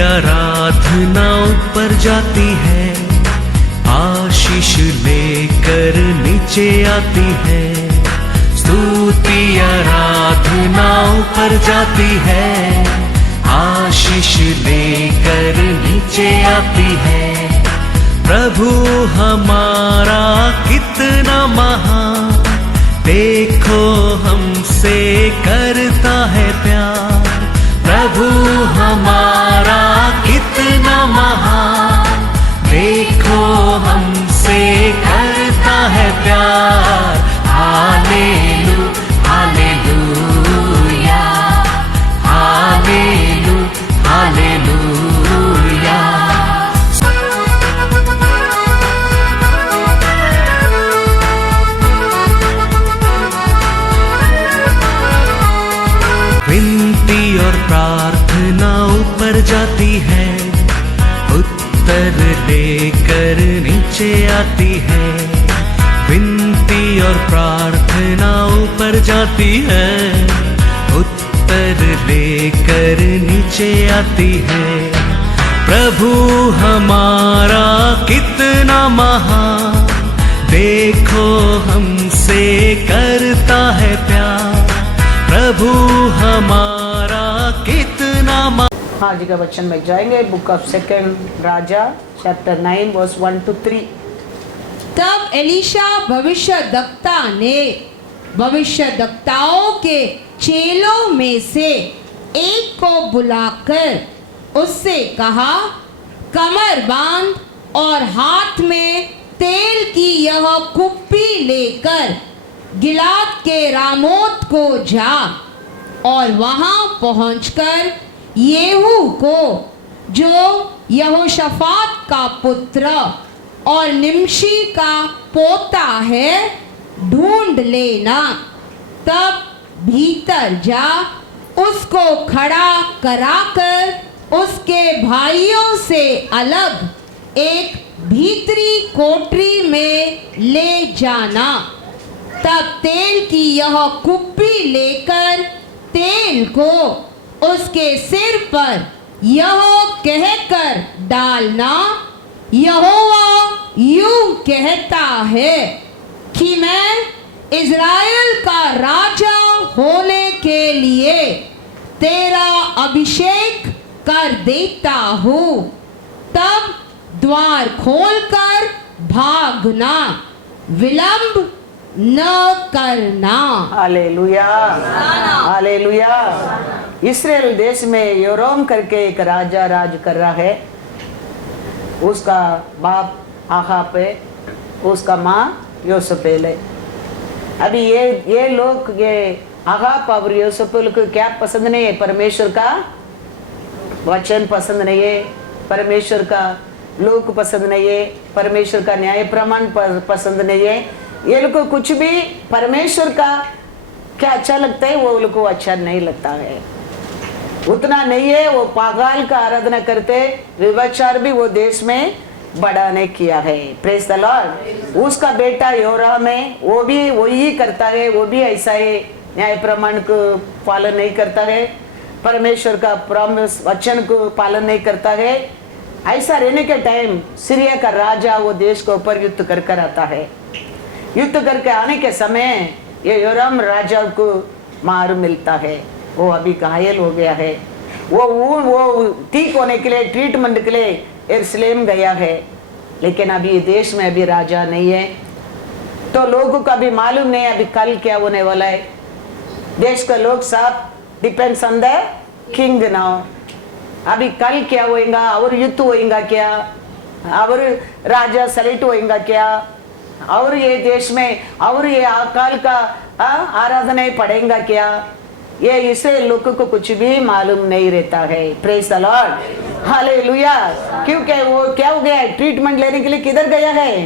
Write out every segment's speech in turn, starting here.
आराधना ऊपर जाती है, आशीष लेकर नीचे आती है। स्तुति आराधना ऊपर जाती है, आशीष लेकर नीचे आती है। प्रभु हमारा कितना महान, देखो हमसे करता है प्यार। प्रभु हमारा कितना महान, देखो हमसे करता है प्यार। हालेलू हालेलूया, हालेलू हालेलूया। विनती और प्रार्थना ऊपर जाती है, उत्तर लेकर नीचे आती है। विनती और प्रार्थना ऊपर जाती है, उत्तर लेकर नीचे आती है। प्रभु हमारा कितना महान, देखो हमसे करता है प्यार। प्रभु हमारा कितना आज का वचन में जाएंगे। बुक ऑफ सेकंड राजा चैप्टर 9 वर्स 1 to 3। तब एलीशा भविष्यद्वक्ता ने भविष्यद्वक्ताओं के चेलों में से एक को बुलाकर उससे कहा, कमर बांध और हाथ में तेल की यह कुप्पी लेकर गिलाद के रामोत को जा और वहां पहुंचकर येहू को, जो यहोशाफात का पुत्र और निमशी का पोता है, ढूंढ लेना। तब भीतर जा उसको खड़ा कराकर उसके भाइयों से अलग एक भीतरी कोठरी में ले जाना। तब तेल की यह कुप्पी लेकर तेल को उसके सिर पर यह कहकर डालना, यहोवा यूं कहता है कि मैं इज़राइल का राजा होने के लिए तेरा अभिषेक कर देता हूँ। तब द्वार खोलकर भागना, विलंब न करना। Hallelujah hallelujah. इस्राएल देश में योराम करके एक राजा राज कर रहा है। उसका बाप आहाब है, उसका माँ योसेबेल है। अभी ये लोग, ये आहाब और योसेबेल को क्या पसंद नहीं है? परमेश्वर का वचन पसंद नहीं है, परमेश्वर का लोग पसंद नहीं है, परमेश्वर का न्याय प्रमाण पसंद नहीं है। ये लोग को कुछ भी परमेश्वर का क्या अच्छा लगता है वो लोग को अच्छा नहीं लगता है। उतना नहीं है, वो पागल का आराधना करते, व्यभिचार भी वो देश में बड़ा ने किया है। Praise the Lord. उसका बेटा योराम है, वो भी वही करता है, वो भी ऐसा है, न्याय प्रमाण को पालन नहीं करता है, परमेश्वर का प्रॉमिस वचन को पालन नहीं करता है। ऐसा रहने के टाइम सीरिया का राजा वो देश के ऊपर युद्ध कर आता है। युद्ध करके आने के समय ये योराम राजा को मार मिलता है, वो अभी घायल हो गया है। वो ठीक होने के लिए, ट्रीटमेंट के लिए यरूशलेम गया है, लेकिन अभी देश में अभी राजा नहीं है। तो लोगों को अभी मालूम नहीं अभी कल क्या होने वाला है। देश का लोग सब depends on the king now. अभी कल क्या होएगा, और युद्ध होएगा क्या, और राजा सेलेक्ट होएगा क्या, और ये देश में और ये अकाल का आराधना पड़ेगा क्या, ये इसे लोगों को कुछ भी मालूम नहीं रहता है। Praise the Lord hallelujah. क्योंकि वो क्या हो गया है, ट्रीटमेंट लेने के लिए किधर गया है?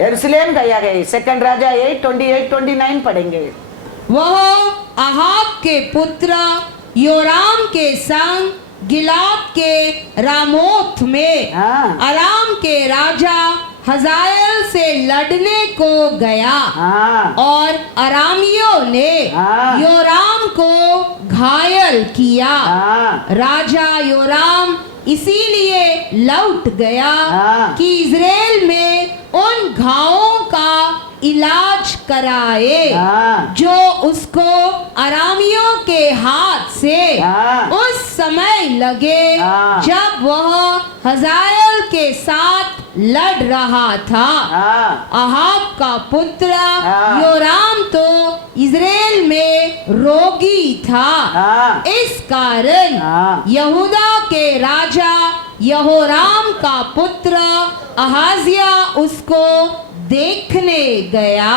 यरूशलेम गया है। सेकंड राजा 8:28-29 पढ़ेंगे। वह आहाब के पुत्र योराम के संग गिलाद के रामोत में अराम के राजा हजाएल से लड़ने को गया हाँ और अरामियों ने हाँ। योराम को घायल किया। हाँ राजा योराम इसीलिए लौट गया हाँ। कि इज़राइल में उन घावों का इलाज कराए हाँ जो उसको अरामियों के हाथ से हाँ। उस समय लगे हाँ। जब वह हजाएल के साथ लड़ रहा था। हाँ अहाब का पुत्र हाँ। योराम तो इज़राइल में रोगी था। हाँ इस कारण हाँ। यहूदा के राजा यहोराम का पुत्र अहाजिया उसको देखने गया।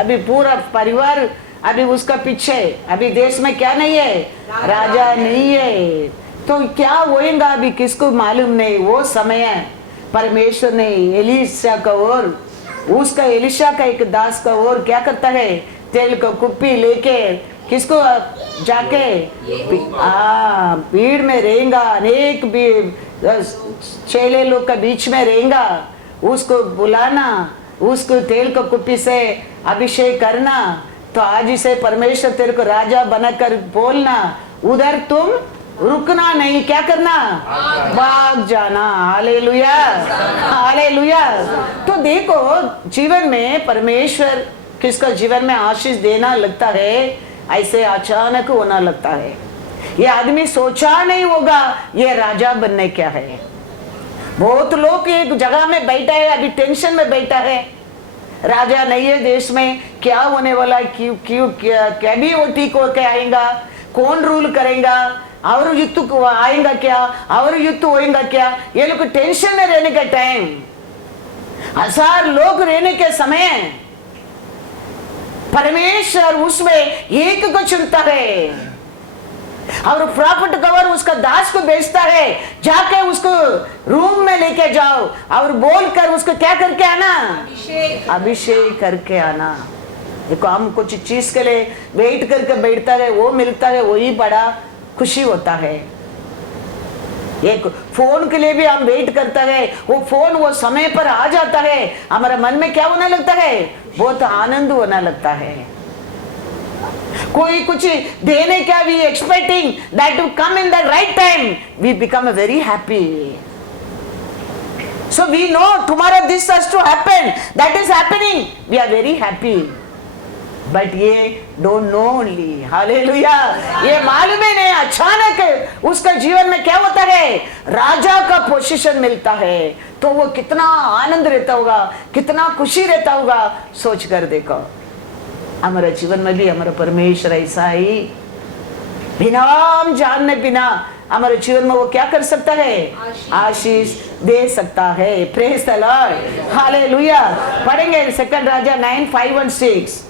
अभी पूरा परिवार अभी उसका पीछे, अभी देश में क्या नहीं है, राजा नहीं है, तो क्या होएगा अभी किसको मालूम नहीं। वो समय परमेश्वर ने एलिशा का और उसका एलिशा का एक दास का और क्या करता है, तेल का कुप्पी लेके किसको जाके भीड़ में रहेगा, अनेक चेले लोग का बीच में रहेगा, उसको बुलाना, उसको तेल को कुप्पी से अभिषेक करना। तो आज से परमेश्वर तेरे को राजा बनाकर बोलना, उधर तुम रुकना नहीं, क्या करना, भाग जाना। Hallelujah hallelujah. तो देखो जीवन में परमेश्वर किसका जीवन में आशीष देना लगता है, ऐसे अचानक होना लगता है। ये आदमी सोचा नहीं होगा ये राजा बनने क्या है। बहुत लोग एक जगह में बैठा है, अभी टेंशन में बैठा है, राजा नहीं है देश में, क्या होने वाला है, क्यों क्यों क्या भी ओटी को क्या आएगा, कौन रूल करेगा, और युद्ध को आएगा क्या, और युद्ध होएगा क्या। ये लोग टेंशन में रहने का टाइम, 1000 लोग रहने के समय परमेश्वर उसमें एक को चुनता है और प्रॉफिट कवर उसका दास को बेचता है, जाके उसको रूम में लेके जाओ और बोलकर उसको क्या करके आना, अभिषेक करके आना। देखो हम कुछ चीज के लिए वेट करके बैठता है, वो मिलता है, वही बड़ा खुशी होता है। एक फोन के लिए भी हम वेट करता है, वो फोन वो समय पर आ जाता है, हमारा मन में क्या होने लगता है, बहुत आनंद होने लगता है। कोई कुछ देने क्या, we expecting that to come in the right time, we become very happy. So we know tomorrow this has to happen, that is happening, we are very happy. But ये डोंट नो ओनली, हालेलुया, ये मालूम ही नहीं, अचानक उसका जीवन में क्या होता है, राजा का पोजीशन मिलता है, तो वो कितना आनंद रहता होगा, कितना खुशी रहता होगा। सोच कर देखो हमारे जीवन में भी हमारा परमेश्वर ऐसा ही बिना हम जानने बिना हमारे जीवन में वो क्या कर सकता है, आशीष दे सकता है। Praise the Lord, hallelujah. पढ़ेंगे 2 राजा 9:5-6।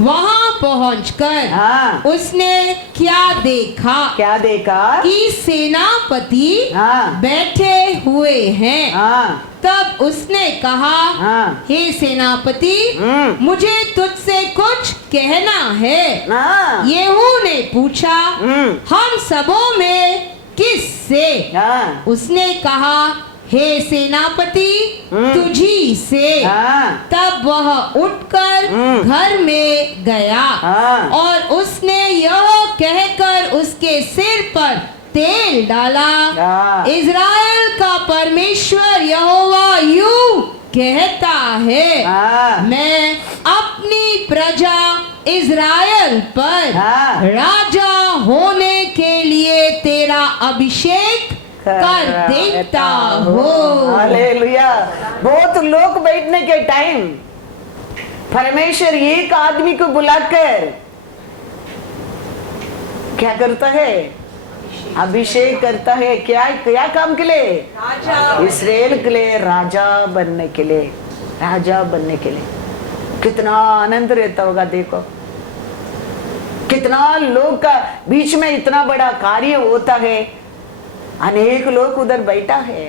वहां पहुंचकर हाँ। उसने क्या देखा, क्या देखा कि सेनापति हाँ। बैठे हुए हैं। हाँ तब उसने कहा, हाँ। हे सेनापति, मुझे तुझसे कुछ कहना है। हाँ। येहू ने पूछा, हम सबों में किससे? हाँ। उसने कहा, हे सेनापति, तुझी से। हाँ। तब वह उठकर घर में गया हाँ। और उसने यह कहकर उसके सिर पर तेल डाला, हाँ। इज़राइल का परमेश्वर यहोवा यूं कहता है, हाँ। मैं अपनी प्रजा इज़राइल पर हाँ। राजा होने के लिए तेरा अभिषेक कर देता हो। हालेलुया। बहुत लोग बैठने के टाइम परमेश्वर एक आदमी को बुलाकर क्या करता है, अभिषेक करता है। क्या क्या काम के लिए, इस्राएल के लिए राजा बनने के लिए, राजा बनने के लिए। कितना आनंद रहता होगा। देखो कितना लोग का बीच में इतना बड़ा कार्य होता है, अनेक लोग उधर बैठा है,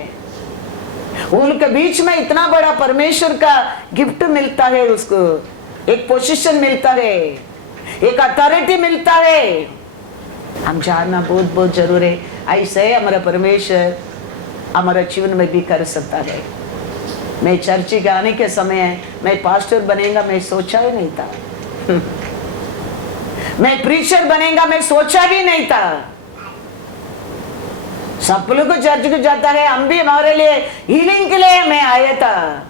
उनके बीच में इतना बड़ा परमेश्वर का गिफ्ट मिलता है, उसको एक पोजीशन मिलता है, एक अथॉरिटी मिलता है। हम जानना बहुत बहुत जरूरी है। ऐसे हमारा परमेश्वर हमारा जीवन में भी कर सकता है। मैं चर्च के आने के समय मैं पास्टर बनेगा मैं सोचा ही नहीं था। मैं प्रीचर बनेगा मैं सोचा भी नहीं था। सब लोग चर्च को जाता है, हम भी हमारे लिए हीलिंग के लिए मैं आया था।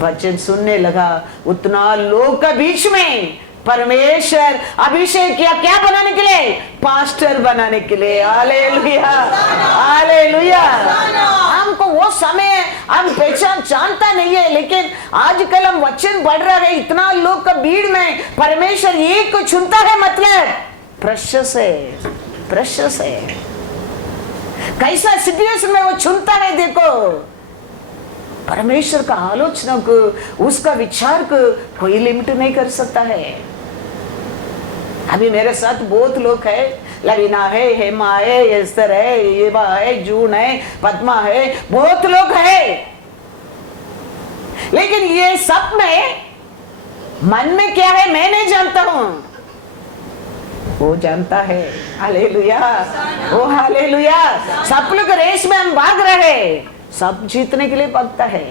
वचन सुनने लगा, उतना लोग के बीच में परमेश्वर अभिषेक किया, क्या बनाने के लिए? पास्टर बनाने के लिए। Hallelujah, hallelujah. हमको वो समय हम पहचान जानता नहीं है, लेकिन आजकल हम वचन बढ़ रहा है, इतना लोग का भीड़ में परमेश्वर एक को चुनता है, मतलब प्रेशियस है, प्रेशियस है। कैसा सिचुएशन में वो चुनता है, देखो परमेश्वर का आलोचना को, उसका विचार को कोई लिमिट नहीं कर सकता है। अभी मेरे साथ बहुत लोग है, लवीना है, हेमा है, एस्तर है, एवा है, जून है, पद्मा है, बहुत लोग है। लेकिन ये सब में मन में क्या है मैं नहीं जानता हूं, वो जानता है। हालेलुया, ओ हालेलुया। सब लोग रेस में हम भाग रहे, सब जीतने के लिए भागता है।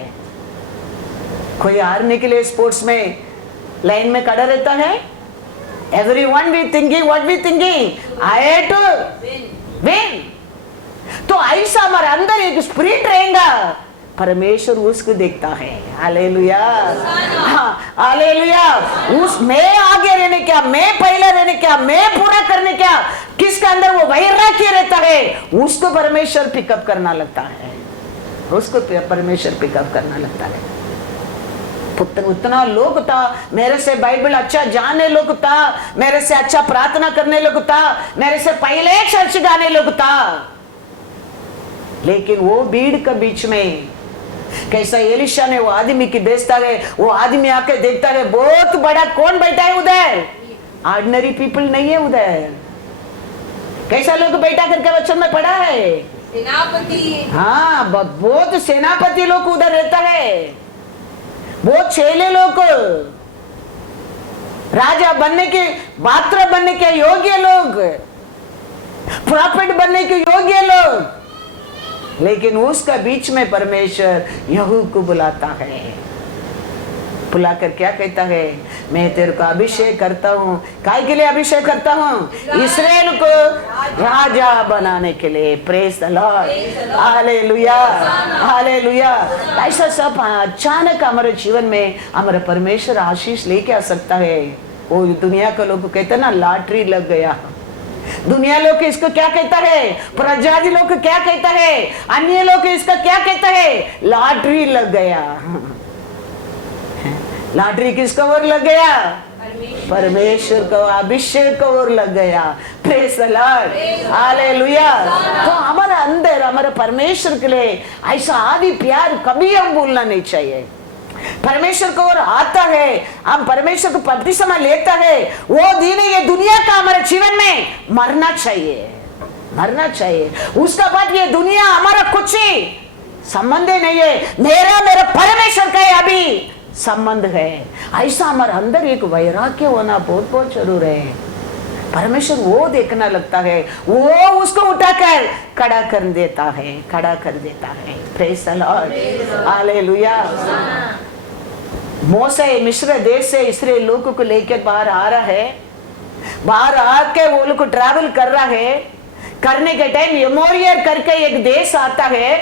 कोई हारने के लिए स्पोर्ट्स में लाइन में खड़ा रहता है। Everyone be thinking what we thinking, I have to win। तो ऐसा हमारे अंदर एक स्पिरिट रहेगा, परमेश्वर उसको देखता है। हालेलुया, हाँ हालेलुया। उस मैं आगे रहने क्या, मैं पहले रहने क्या, मैं पूरा करने क्या, किसके अंदर वो वैराग्य रहता है, उसको परमेश्वर पिकअप करना लगता है, उसको परमेश्वर पिकअप करना लगता है। उतना लोग था, मेरे से बाइबल अच्छा जानने लोग था, मेरे से अच्छा प्रार्थना करने लोग था, मेरे से पहले चर्च गाने लोग था, लेकिन वो भीड़ के बीच में कैसा एलिशा ने वो आदमी की भेजता है, वो आदमी आके देखता है बहुत बड़ा कौन बैठा है उधर, ऑर्डिनरी पीपल नहीं है उधर। कैसा लोग बैठा करके वचन में पढ़ा है, सेनापति। हाँ, बहुत सेनापति लोग उधर रहता है, बहुत छेले लोग, राजा बनने के, पात्र बनने के योग्य लोग, प्रॉफिट बनने के योग्य लोग, लेकिन उसका बीच में परमेश्वर यहू को बुलाता है। बुलाकर क्या कहता है, मैं तेरे को अभिषेक करता हूँ। काय के लिए अभिषेक करता हूँ? इस्राएल को राजा बनाने के लिए। Praise the Lord, hallelujah, hallelujah. ऐसा सब अचानक हमारे जीवन में हमारा परमेश्वर आशीष लेके आ सकता है। वो दुनिया के लोग कहते हैं ना, लॉटरी लग गया। दुनिया लोग इसको क्या कहता है, प्रजाति लोग क्या कहता है, अन्य लोग इसका क्या कहता है, लॉटरी लग गया। लॉटरी किसका ओर लग गया? परमेश्वर को अभिषेक को ओर लग गया। Praise the Lord, hallelujah. तो हमारे अंदर हमारे परमेश्वर के लिए ऐसा आदि प्यार कभी हम भूलना नहीं चाहिए। परमेश्वर को और आता है, हम परमेश्वर को बपतिस्मा लेता है, वो दिन ये दुनिया का हमारे जीवन में मरना चाहिए, मरना चाहिए। उसका बाद ये दुनिया हमारा कुछ ही संबंध नहीं है, मेरा परमेश्वर का है अभी संबंध है। ऐसा हमारे अंदर एक वैराग्य होना बहुत बहुत जरूर है। परमेश्वर वो देखना लगता है, वो उसको उठाकर खड़ा कर देता है, खड़ा कर देता है। Praise the Lord, hallelujah. Moses मिस्र देश से इस्राएल लोगों को लेकर बाहर आ रहा है। बाहर आके वो लोग ट्रैवल कर रहा है। करने के टाइम यमोरियर करके एक देश आता है।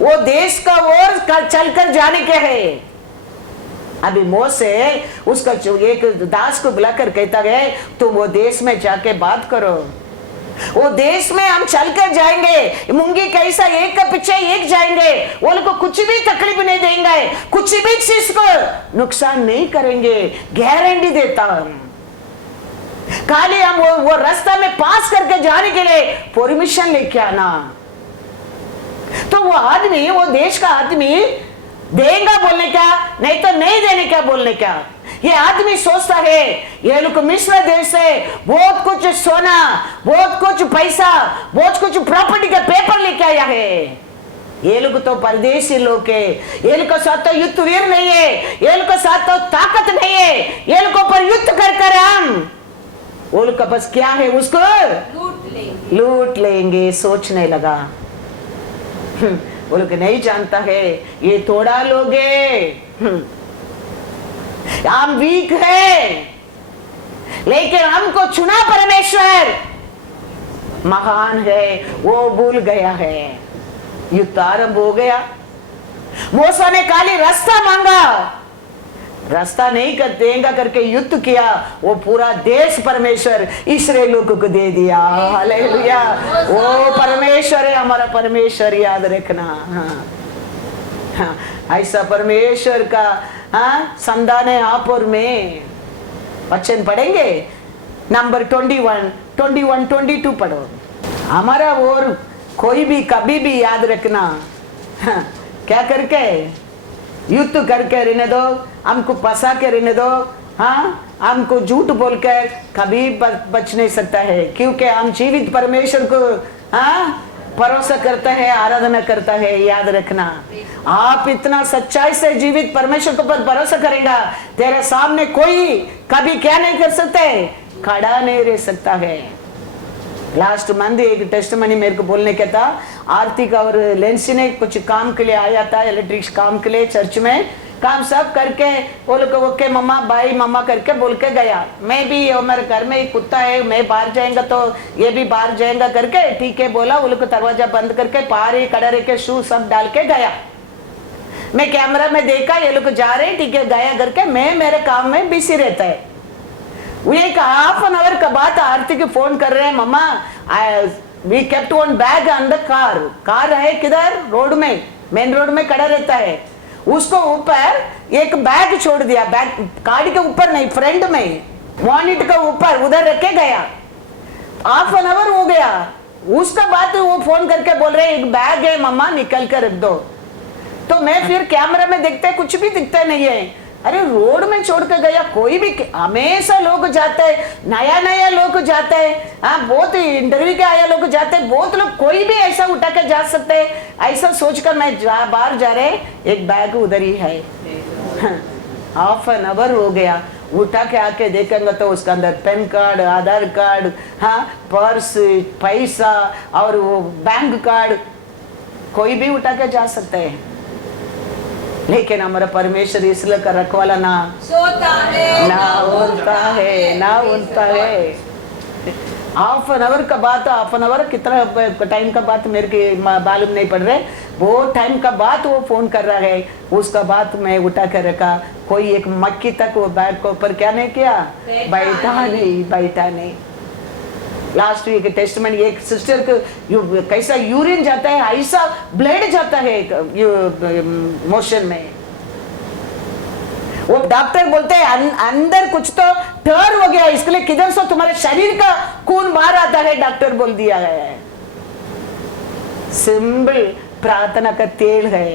वो देश का ओर चलकर जाने के है। अभी मोसे उसका एक दास को बुलाकर कहता है, तुम वो देश में जाके बात करो। वो देश में हम चलकर जाएंगे, मुंगी कैसा एक का पीछे एक जाएंगे, वो लोग को कुछ भी तकलीफ नहीं देंगे, कुछ भी चीज को नुकसान नहीं करेंगे, गारंटी देता हूं। खाली हम वो रास्ता में पास करके जाने के लिए परमिशन लेके आना। तो वो आदमी, वो देश का आदमी देगा बोलने का, नहीं तो नहीं देने का बोलने का। ये आदमी सोचता है ये लोग मिस्र देश से बहुत कुछ सोना, बहुत कुछ पैसा, बहुत कुछ प्रॉपर्टी का पेपर लेके आया है। ये लोग तो परदेशी लोग है, ये लोग के साथ तो युद्ध वीर नहीं है, ये लोग के साथ तो ताकत नहीं है, ये लोग पर युद्ध कर हम, वो लोग का बस क्या है, उसको लूट लेंगे सोचने लगा। वो लोग नहीं जानता है ये थोड़ा लोग हम वीक है, लेकिन हमको चुना परमेश्वर महान है, वो भूल गया है। युद्ध आरंभ हो गया। मूसा ने खाली रास्ता मांगा, रास्ता नहीं कर देगा करके युद्ध किया, वो पूरा देश परमेश्वर इस्राएल लोगों को दे दिया। हालेलुया, वो परमेश्वर है, हमारा परमेश्वर, याद रखना। हाँ, ऐसा परमेश्वर का संतान है आप और मैं। वचन पढ़ेंगे नंबर 21, 22 पढ़ो। हमारा और कोई भी कभी भी याद रखना, क्या करके युद्ध करके रहने दो, हमको फंसा के रहने दो, हाँ, हमको झूठ बोलकर कभी बच नहीं सकता है, क्योंकि हम जीवित परमेश्वर को भरोसा करता है, आराधना करता है। याद रखना, आप इतना सच्चाई से जीवित परमेश्वर को भरोसा करेगा, तेरे सामने कोई कभी क्या नहीं कर सकते, खड़ा नहीं रह सकता है। लास्ट मंथ एक टेस्टमनी मेरे को बोलने का था, आरती का और लेंसी ने कुछ काम के लिए आया था, इलेक्ट्रिक काम के लिए चर्च में, काम सब करके वो लोग ओके मम्मा बाई मम्मा करके बोल के गया। मैं भी मेरे घर में एक कुत्ता है, मैं बाहर जाएगा तो ये भी बाहर जाएगा करके ठीक है बोला। वो लोग दरवाजा बंद करके पारी कड़े के शू सब डाल के गया। मैं कैमरा में देखा ये लोग जा रहे, ठीक है गया करके, मैं मेरे काम में बिजी रहता है। वो एक हाफ एन आवर का बाद आरती के फोन कर रहे हैं, mamma we kept one bag on the car. Car है किधर, रोड में, मेन रोड में खड़ा रहता है, उसको ऊपर एक बैग छोड़ दिया, बैग गाड़ी के ऊपर नहीं, फ्रंट में वॉनिट का ऊपर उधर रख के गया। हाफ एन आवर हो गया, उसका बाद वो फोन करके बोल रहे एक बैग है मम्मा निकल कर रख दो। तो मैं फिर कैमरा में देखते कुछ भी दिखता नहीं है। अरे रोड में छोड़ कर गया, कोई भी, हमेशा लोग जाते हैं, नया लोग जाते हैं, बहुत इंटरव्यू के आया लोग जाते हैं, बहुत लोग, कोई भी ऐसा उठा के जा सकते हैं। ऐसा सोचकर मैं बाहर जा रहे, एक बैग उधर ही है। हाफ एन आवर हो गया, उठा के आके देखेंगे तो उसके अंदर पैन कार्ड, आधार कार्ड, पर्स, पैसा और वो बैंक कार्ड, कोई भी उठा के जा सकते हैं। लेकिन हमारा परमेश्वर इसलिए का रखवाला ना सोता है, ना उनता है, ना उनता है। हाफ एन आवर का बात, हाफ एन आवर कितना टाइम का बात मेरे के मालूम नहीं पड़ रहे, वो टाइम का बात वो फोन कर रहा है। उसका बात मैं उठा कर रखा, कोई एक मक्की तक वो बैग के ऊपर क्या नहीं किया, बैठा नहीं। लास्ट वीक टेस्टमेंट एक सिस्टर को कैसा यूरिन जाता है, ऐसा ब्लड जाता है मोशन में, वो डॉक्टर बोलते हैं अंदर कुछ तो टर्न हो गया, इसके लिए किधर से तुम्हारे शरीर का खून बाहर आता है, डॉक्टर बोल दिया है। सिंपल प्रार्थना का तेल है,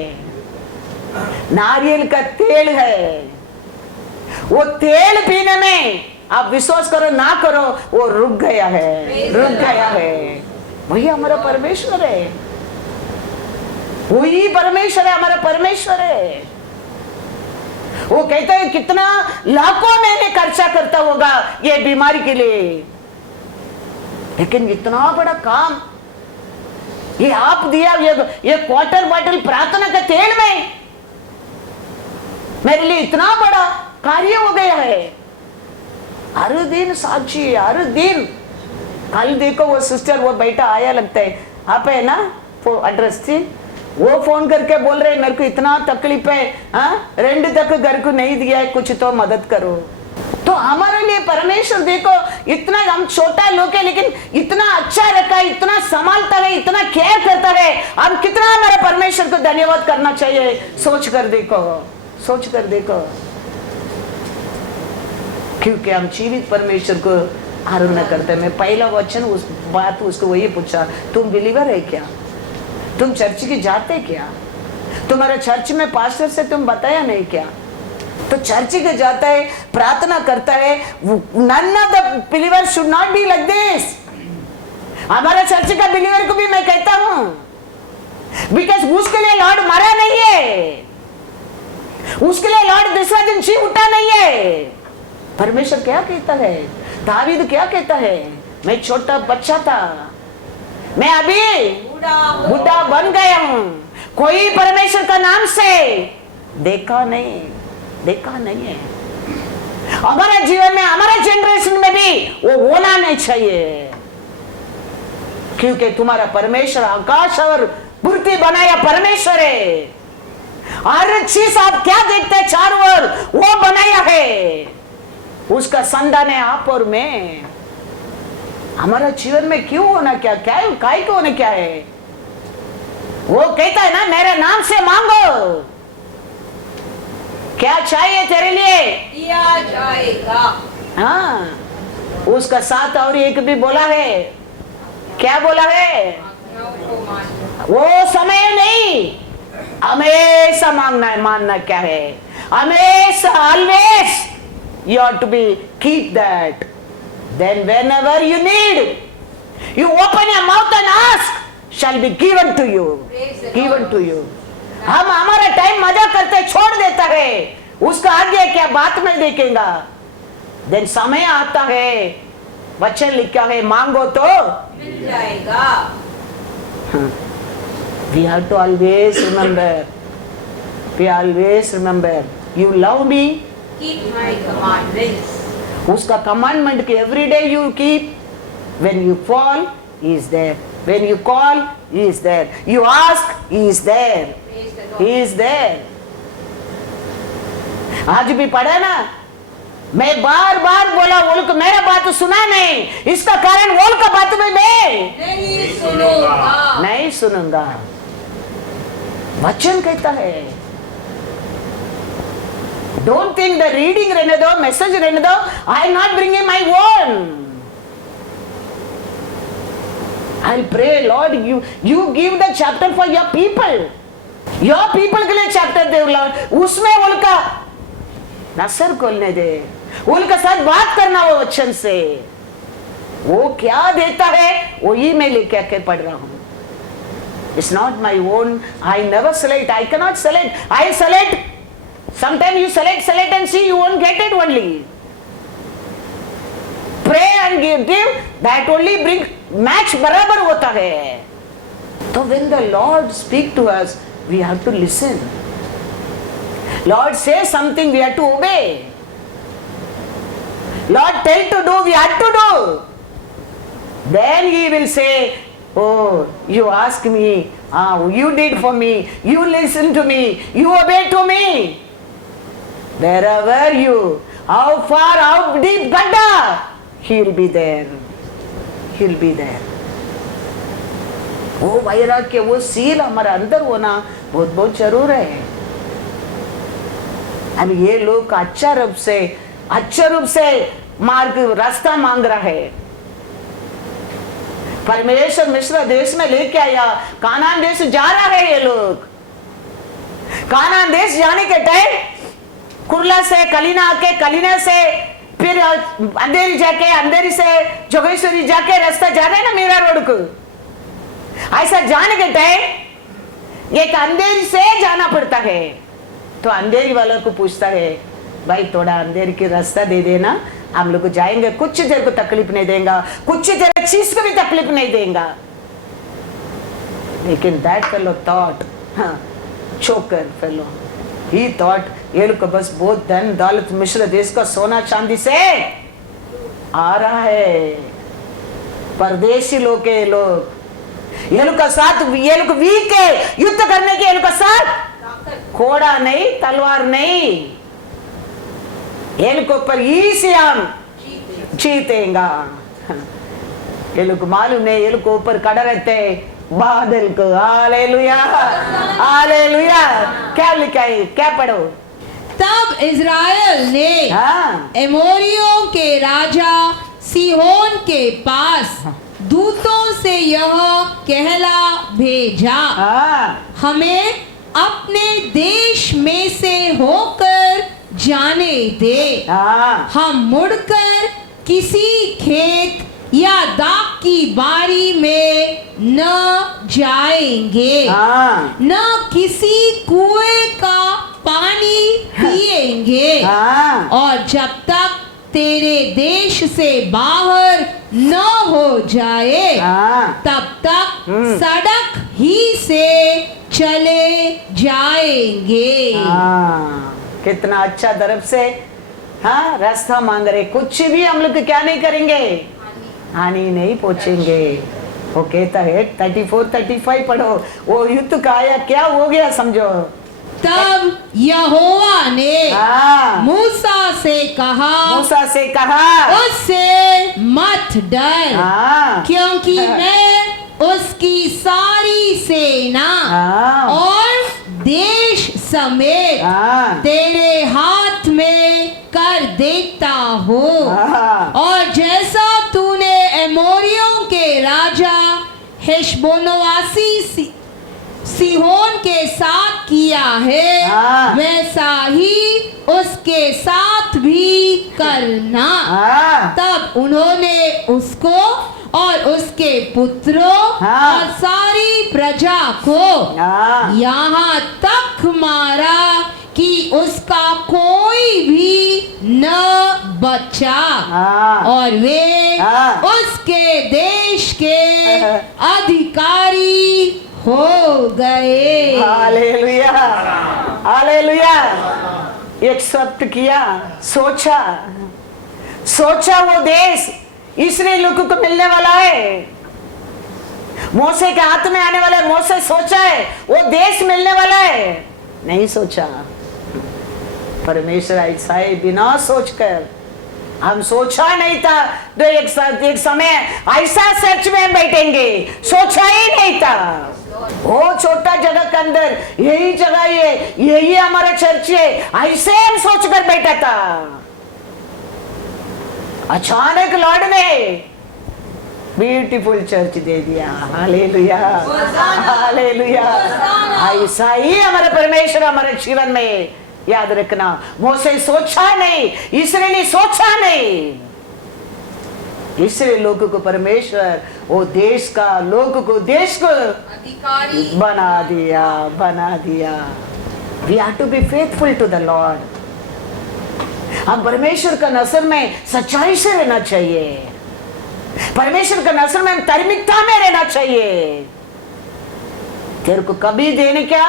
नारियल का तेल है, वो तेल पीने में आप विश्वास करो ना करो, वो रुक गया है, रुक गया है। वही हमारा परमेश्वर है, वही परमेश्वर है, हमारा परमेश्वर है। वो कहता है कितना लाखों महीने खर्चा करता होगा ये बीमारी के लिए, लेकिन इतना बड़ा काम ये आप दिया, ये क्वार्टर बॉटल प्रार्थना के तेल में मेरे लिए इतना बड़ा कार्य हो गया है। हर दिन साक्षी, हर दिन। कल देखो वो सिस्टर वो बैठा आया लगता है, आप है ना एड्रेस थी, वो फोन करके बोल रहे मेरे को इतना तकलीफ है, रेंट तक घर को नहीं दिया है, कुछ तो मदद करो। तो हमारे लिए परमेश्वर देखो इतना, हम छोटा लोग है लेकिन इतना अच्छा रखा है, इतना संभालता है, इतना केयर करता है। हम कितना हमारे परमेश्वर को धन्यवाद करना चाहिए। सोच कर देखो, सोच कर देखो, क्योंकि हम जीवित परमेश्वर को आराधना करते हैं। मैं पहला वचन उस बात उसको वही पूछा, तुम बिलीवर है क्या, तुम चर्च की जाते क्या, तुम्हारे चर्च में पास्टर से तुम बताया नहीं क्या। तो चर्च के जाता है, प्रार्थना करता है, none of the believer should not be like this। हमारा चर्च का बिलीवर को भी मैं कहता हूं, बिकॉज उसके लिए लॉर्ड मरा नहीं है, उसके लिए लॉर्ड दूसरा दिन जी उठा नहीं है। परमेश्वर क्या कहता है, दावीद क्या कहता है, मैं छोटा बच्चा था, मैं अभी बुढ़ा बन गया हूं, कोई परमेश्वर का नाम से देखा नहीं है। हमारे जीवन में, हमारे जनरेशन में भी वो होना नहीं चाहिए, क्योंकि तुम्हारा परमेश्वर आकाश और पृथ्वी बनाया परमेश्वर है। हर चीज आप क्या देखते हैं चारों ओर, वो बनाया है। उसका संतान है आप और मैं। हमारा जीवन में क्यों होना, क्या काय को होना क्या है? वो कहता है ना, मेरे नाम से मांगो, क्या चाहिए तेरे लिए दिया जाएगा। हाँ, उसका साथ और एक भी बोला है। क्या बोला है? वो समय नहीं, हमेशा मांगना है। मानना क्या है? हमेशा, always you have to be keep that. Then whenever you need, you open your mouth and ask, shall be given to you. Given to you. हम हमारा टाइम मजा करते छोड़ देता है, उसका आगे क्या बात में देखेगा। देन समय आता है, वचन लिखा है, मांगो तो मिल जाएगा। We have to always remember. We always remember. You love me. Keep my commandments. उसका commandment के every day you keep. When you fall, he is there. When you call, he is there. You ask, he is there. Praise the Lord. He is there. आज भी पढ़ा ना, मैं बार बार बोला, उनको मेरा बात सुना नहीं, इसका कारण वो का बात में मैं नहीं सुनूंगा। वचन कहता है, डोंट थिंक द रीडिंग रहने दो, मैसेज रहने दो, I am not bringing my own. I pray Lord, you give the chapter for your people. Your people के लिए चैप्टर दे लॉर्ड, उसमें उनका नसर खोलने दे, उनके साथ बात करना वो वचन से। वो क्या देता है वही मैं लेके के पढ़ रहा हूं। It's not my own. I never select. I cannot select. I select. Sometimes you select and see, you won't get it only. Pray and give. That only bring match बराबर होता है। तो when the Lord speak to us, we have to listen. Lord says something, we have to obey. Lord tell to do, we have to do. Then He will say, oh, you ask me, you did for me, you listen to me, you obey to me. Wherever you, how far, how deep, gadda, He'll be there. He'll be there. वो वैराग्य, वो seal हमारे अंदर होना बहुत बहुत जरूर है। अब ये लोग अच्छे रूप से मार्ग रास्ता मांग रहा है। परमेश्वर मिस्र देश में लेके आया, कानान देश जा रहा है। ये लोग कानान देश जाने के टाइम कुरला से कलीना आके, कलीना से फिर अंधेरी जाके, अंधेरी से जोगेश्वरी जाके रास्ता जा रहे हैं ना मीरा रोड को। ऐसा जाने के टाइम एक अंधेरी से जाना पड़ता है, तो अंधेरी वालों को पूछता है, भाई थोड़ा अंधेरी की रास्ता दे देना, हम लोग जाएंगे, कुछ देर को तकलीफ नहीं देगा, कुछ देर चीज को भी तकलीफ नहीं देगा। लेकिन दैट फेलो थॉट, चोकर फेलो, ही थॉट ये लोग बस बहुत धन दौलत मिस्र देश का सोना चांदी से आ रहा है। परदेशी लोग के लोग, ये लोग का साथ, ये लोग वीक है युद्ध करने के, ये लोग का साथ घोड़ा नहीं, तलवार नहीं, ये लोग ऊपर ही से हम जीतेगा। ये लोग मालूम नहीं, ये लोग ऊपर खड़ा रहते बादल को। Hallelujah, hallelujah. क्या लिखा है, क्या पढ़ो? तब इज़राइल ने एमोरियों के राजा सीहोन के पास दूतों से यह कहला भेजा, हमें अपने देश में से होकर जाने दे, हम मुड़कर किसी खेत या दाख की बारी में न जाएंगे, न किसी कुएं का पानी पिएंगे, और जब तक तेरे देश से बाहर न हो जाए तब तक सड़क ही से चले जाएंगे। हाँ, कितना अच्छा तरफ से हाँ रास्ता मांग रहे, कुछ भी हम लोग क्या नहीं करेंगे, हानि नहीं पहुंचेंगे। वो कहता है 34-35 पढ़ो, वो युद्ध का आया क्या हो गया समझो। तब यहोवा ने हाँ, मूसा से कहा, उससे मत डर, हाँ, क्योंकि मैं उसकी सारी सेना हाँ, और देश समेत हाँ, तेरे हाथ में कर देता हूँ। हाँ, और जैसा तूने एमोरियों के राजा हेशबोनवासी सिहोन के साथ किया है, हाँ, वैसा ही उसके साथ भी करना। हाँ, तब उन्होंने उसको और उसके पुत्रों हाँ, और सारी प्रजा को हाँ, यहाँ तक मारा कि उसका कोई भी न बचा, हाँ, और वे हाँ, उसके देश के अधिकारी हो गए। Hallelujah, hallelujah. एक शब्द किया, सोचा वो देश इस्राएल लोगों को मिलने वाला है, मूसा के हाथ में आने वाला है। मूसा सोचा है वो देश मिलने वाला है, नहीं सोचा। परमेश्वर ऐसा है, बिना सोचकर, हम सोचा नहीं था तो एक समय ऐसा सच में बैठेंगे, सोचा ही नहीं था। वो छोटा जगह के अंदर यही जगह है, यही हमारा चर्च है, ऐसे हम सोचकर बैठा था। अचानक लॉर्ड ने ब्यूटीफुल चर्च दे दिया। Hallelujah, hallelujah. ऐसा ही हमारा परमेश्वर हमारे जीवन में, याद रखना। मोसे सोचा नहीं, इस्राएली सोचा नहीं, इसलिए लोगों को परमेश्वर वो देश का, लोगों को देश को अधिकारी बना दिया। We have to be faithful to the Lord. हम परमेश्वर का नस्ल में सच्चाई से रहना चाहिए, परमेश्वर का नस्ल में हम धार्मिकता में रहना चाहिए। तेरे को कभी देने क्या,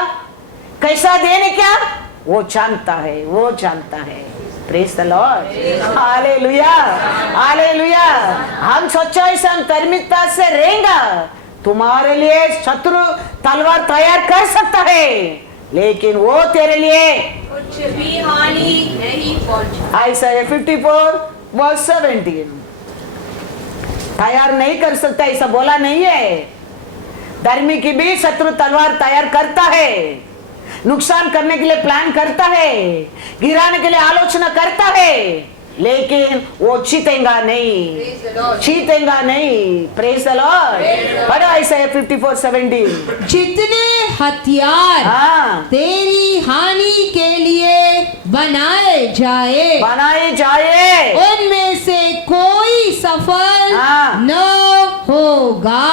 कैसा देने क्या, वो जानता है। Praise the Lord. Hallelujah, hallelujah. हम सच्चाई से, हम धार्मिकता से रहेंगे, तुम्हारे लिए शत्रु तलवार तैयार कर सकता है, लेकिन वो तेरे लिए कुछ भी हानि नहीं पहुंचा। आइसाया 54:17 तैयार नहीं कर सकता, ऐसा बोला नहीं है। धर्मी की भी शत्रु तलवार तैयार करता है, नुकसान करने के लिए प्लान करता है, गिराने के लिए आलोचना करता है, लेकिन वो जीतेगा नहीं। Praise the Lord. पढ़ो आइसाया 54:17। जितने हथियार हाँ, तेरी हानि के लिए बनाए जाए, उनमें से कोई सफल हाँ, न होगा।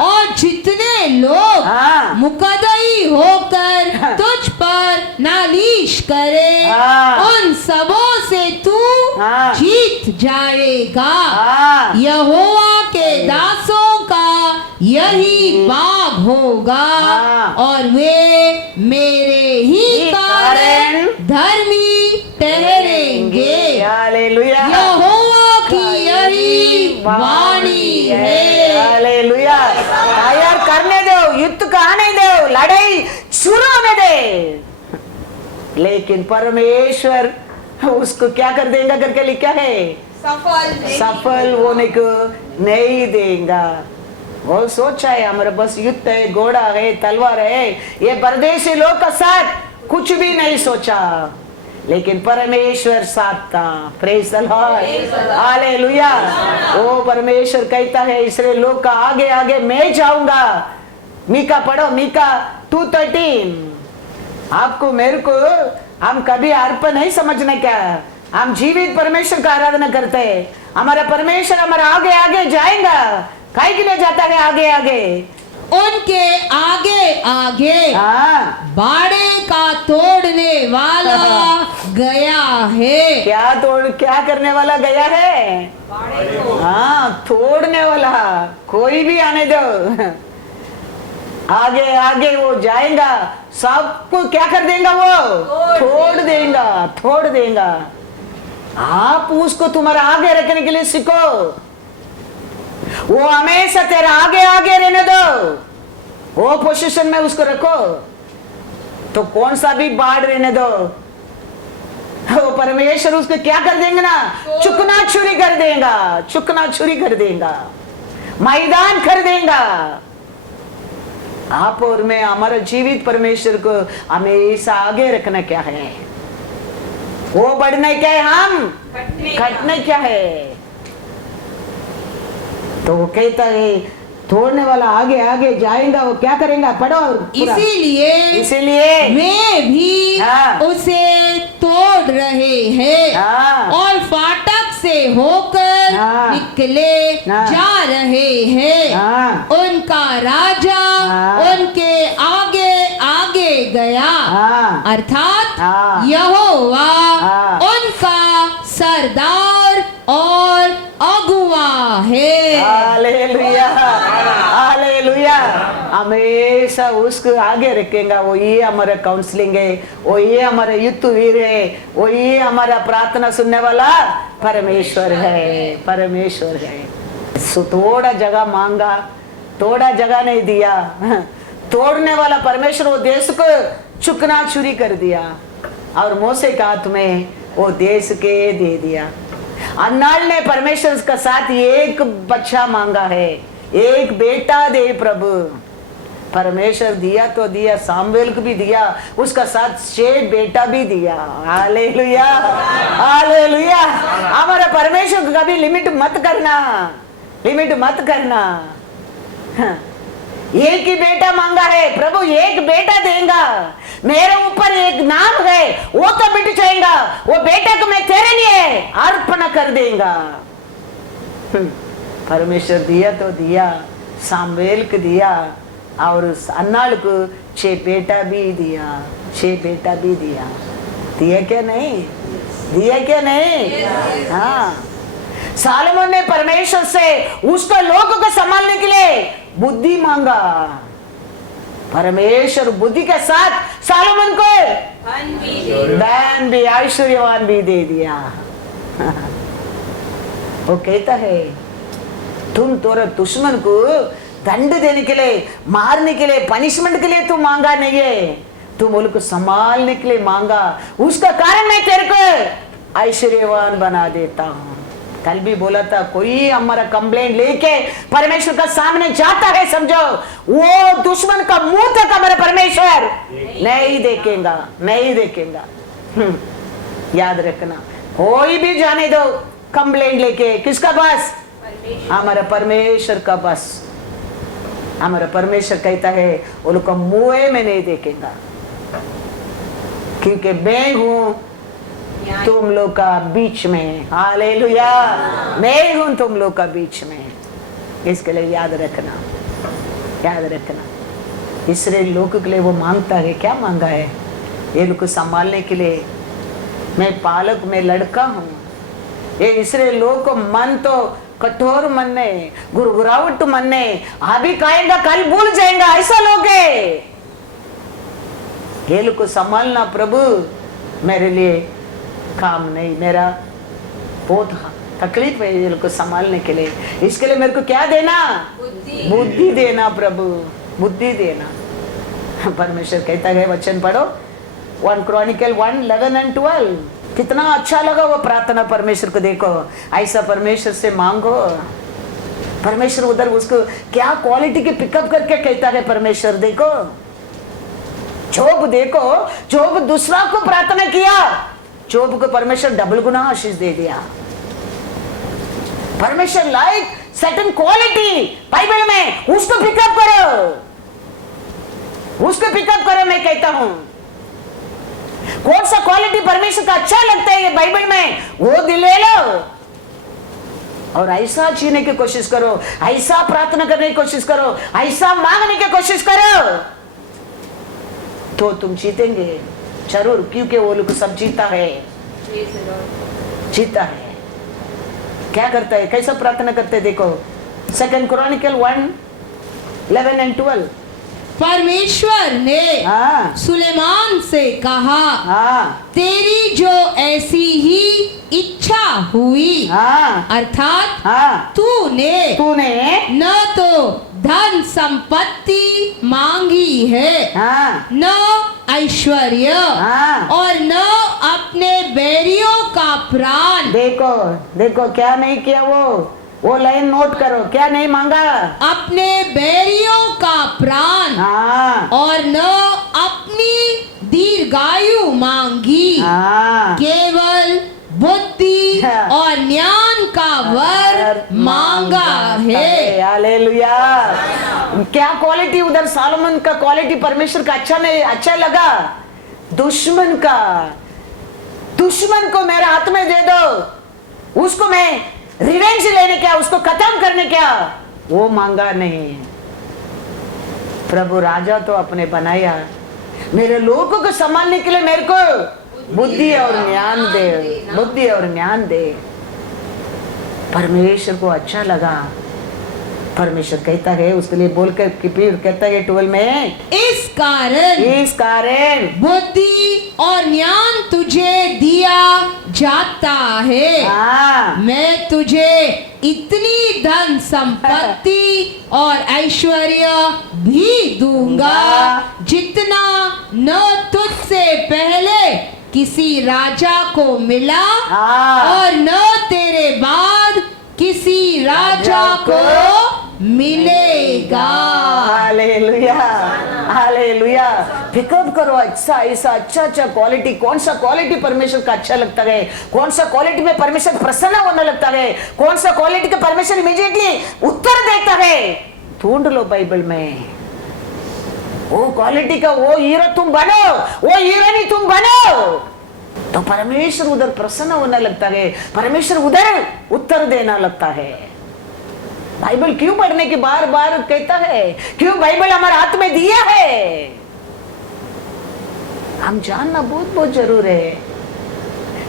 और जितने लोग हाँ, मुकद्दई होकर तुझ पर नालिश करे, हाँ, उन सबों से तू हाँ, जीत जाएगा। हाँ, यहोवा के दासों का यही भाग होगा, हाँ, और वे मेरे ही कारण धर्मी ठहरेंगे। हालेलुया, यहोवा की यही वाणी है। हालेलुया। तैयार करने दो, युद्ध का आने दो, लड़ाई शुरू होने दे, लेकिन परमेश्वर उसको क्या कर देगा करके लिखा है, सफल होने को नहीं देगा। वो सोचा है हमारे बस युद्ध है, घोड़ा है, तलवार है, ये परदेशी लोग का साथ कुछ भी नहीं सोचा, लेकिन परमेश्वर साथ था। Praise the Lord, hallelujah. वो परमेश्वर कहता है इस्राएल लोग का आगे आगे मैं जाऊंगा। मीका पढ़ो, मीका 2:13। आपको मेरे को हम कभी अर्पण नहीं समझने क्या, हम जीवित परमेश्वर का आराधना करते हैं। हमारा परमेश्वर हमारा आगे आगे जाएगा, काहे के लिए जाता है आगे आगे, उनके आगे आगे हाँ, बाड़े का तोड़ने वाला गया है। क्या करने वाला गया है, हाँ, तोड़ने वाला। कोई भी आने दो, आगे आगे वो जाएगा, सबको क्या कर देगा, वो छोड़ देगा। आप उसको तुम्हारा आगे रखने के लिए सीखो, वो हमेशा तेरा आगे आगे रहने दो, वो पोजीशन में उसको रखो, तो कौन सा भी बाढ़ रहने दो, वो परमेश्वर उसको क्या कर देंगे ना, चुकना छुरी कर देगा, मैदान कर देगा। आप और मैं हमारा जीवित परमेश्वर को हमेशा आगे रखना क्या है, वो बढ़ना क्या है, हम घटना क्या है। तो वो कहता है तोड़ने वाला आगे आगे जाएगा, वो क्या करेगा, पढ़ो। इसीलिए वे भी उसे तोड़ रहे हैं और फाटक से होकर निकले जा रहे हैं। उनका राजा उनके आगे आगे गया, अर्थात यहोवा उनका सरदार और अगुआ है। Hallelujah, hallelujah. हमेशा उसको आगे रखेगा, वो ये हमारा काउंसलिंग है, वो ये हमारा युद्ध वीर है, वो ये हमारा प्रार्थना सुनने वाला परमेश्वर है। थोड़ा जगह मांगा, थोड़ा जगह नहीं दिया, तोड़ने वाला परमेश्वर वो देश को चुकना चुरी कर दिया और मूसा के हाथ में वो देश के दे दिया। अन्नाल ने परमेश्वर का साथ एक बच्चा मांगा है, एक बेटा दे प्रभु। परमेश्वर दिया तो दिया, सामुएल को भी दिया, उसका साथ 6 बेटा भी दिया। Hallelujah, hallelujah. हमारा परमेश्वर को कभी लिमिट मत करना। एक ही बेटा मांगा है, प्रभु एक बेटा देगा, मेरे ऊपर एक नाम है, वो तो मिट जाएगा, वो बेटा को मैं तेरे लिए अर्पण कर देगा। परमेश्वर दिया तो दिया, सामुएल को दिया और अन्नाल को 6 बेटा भी दिया, 6 बेटा भी दिया। दिया क्या नहीं? हाँ। सालोमन ने परमेश्वर से उसको लोगों को संभालने के लिए बुद्धि मांगा, परमेश्वर बुद्धि के साथ सालोमन को धन भी ऐश्वर्यवान भी दे दिया। वो कहता है तुम तोरा दुश्मन को दंड देने के लिए, मारने के लिए, पनिशमेंट के लिए तुम मांगा नहीं है, तुम उनको संभालने के लिए मांगा, उसका कारण मैं तेरे को ऐश्वर्यवान बना देता हूँ। कल भी बोला था, कोई हमारा कंप्लेंट लेके परमेश्वर का सामने जाता है, समझो वो दुश्मन का मुंह तक हमारा परमेश्वर नहीं देखेगा। याद रखना, कोई भी जाने दो कंप्लेंट लेके, किसका पास? हमारा परमेश्वर का पास। हमारा परमेश्वर कहता है वो लोग का मुंह में नहीं देखेगा, क्योंकि मैं हूं तुम लोग का बीच में। हालेलुया, मैं हूं तुम लोग का बीच में। इसके लिए याद रखना। इसराइल लोग के लिए वो मांगता है, क्या मांगा है? ये लोग को संभालने के लिए, मैं पालक, मैं लड़का हूं। ये इसराइल लोग को मन तो कठोर मन है, गुरगुरावट मन है, अभी खाएगा कल भूल जाएगा, ऐसा लोग है। ये लोग को संभालना प्रभु मेरे लिए काम नहीं, मेरा बहुत तकलीफ है ये लोग को संभालने के लिए। इसके लिए मेरे को क्या देना? बुद्धि देना प्रभु, बुद्धि देना। परमेश्वर कहता है, वचन पढ़ो 1 क्रॉनिकल 1:11 and 12। कितना अच्छा लगा वो प्रार्थना परमेश्वर को। देखो ऐसा परमेश्वर से मांगो, परमेश्वर उधर उसको क्या क्वालिटी की पिकअप करके कहता है परमेश्वर। देखो जोब दूसरा को प्रार्थना किया, जोब को परमेश्वर डबल गुना आशीष दे दिया। परमेश्वर लाइक सर्टेन क्वालिटी बाइबल में, उसको पिकअप करो। मैं कहता हूं कौन सा क्वालिटी परमेश्वर का अच्छा लगता है ये बाइबल में, वो दिल ले लो और ऐसा जीने की कोशिश करो, ऐसा प्रार्थना करने की कोशिश करो, ऐसा मांगने की कोशिश करो, तो तुम जीतेंगे जरूर। क्योंकि वो लोग सब जीता है। क्या करता है, कैसा प्रार्थना करते हैं? देखो 2 क्रॉनिकल 1:11 and 12। परमेश्वर ने हाँ सुलेमान से कहा, हाँ तेरी जो ऐसी ही इच्छा हुई, हाँ अर्थात हाँ तूने न तो धन संपत्ति मांगी है, हाँ न ऐश्वर्य, हाँ और न अपने बैरियों का प्राण। देखो देखो क्या नहीं किया वो लाइन नोट करो, क्या नहीं मांगा? अपने बैरियों का प्राण हाँ और न अपनी दीर्घायु मांगी, हाँ केवल बुद्धि और ज्ञान का वर मांगा है। हालेलुया। क्या क्वालिटी उधर सालोमन का क्वालिटी परमेश्वर का अच्छा नहीं अच्छा लगा? दुश्मन को मेरे हाथ में दे दो, उसको मैं रिवेंज लेने क्या, उसको खत्म करने क्या, वो मांगा नहीं। प्रभु राजा तो अपने बनाया, मेरे लोगों को संभालने के लिए मेरे को बुद्धि और ज्ञान दे, बुद्धि और ज्ञान दे। परमेश्वर को अच्छा लगा। परमेश्वर कहता है उसके लिए बोलकर कहता है 12 में, इस कारण बुद्धि और ज्ञान तुझे दिया जाता है। हाँ मैं तुझे इतनी धन संपत्ति और ऐश्वर्य भी दूंगा जितना न तुझसे पहले किसी राजा को मिला और न तेरे बाद किसी राजा को मिलेगा। Hallelujah hallelujah. पिकअप करो अच्छा ऐसा अच्छा क्वालिटी। कौन सा क्वालिटी परमेश्वर का अच्छा लगता है, कौन सा क्वालिटी में परमेश्वर प्रसन्न होने लगता है, कौन सा क्वालिटी का परमेश्वर इमीडिएटली उत्तर देता है, ढूंढ लो बाइबल में। वो क्वालिटी का वो हीरो तुम बनो, वो हीरोइनी तुम बनो, तो परमेश्वर उधर प्रसन्न होने लगता है, परमेश्वर उधर उत्तर देना लगता है। बाइबल क्यों पढ़ने की बार बार कहता है, क्यों बाइबल हमारे हाथ में दिया है, हम जानना बहुत बहुत जरूर है।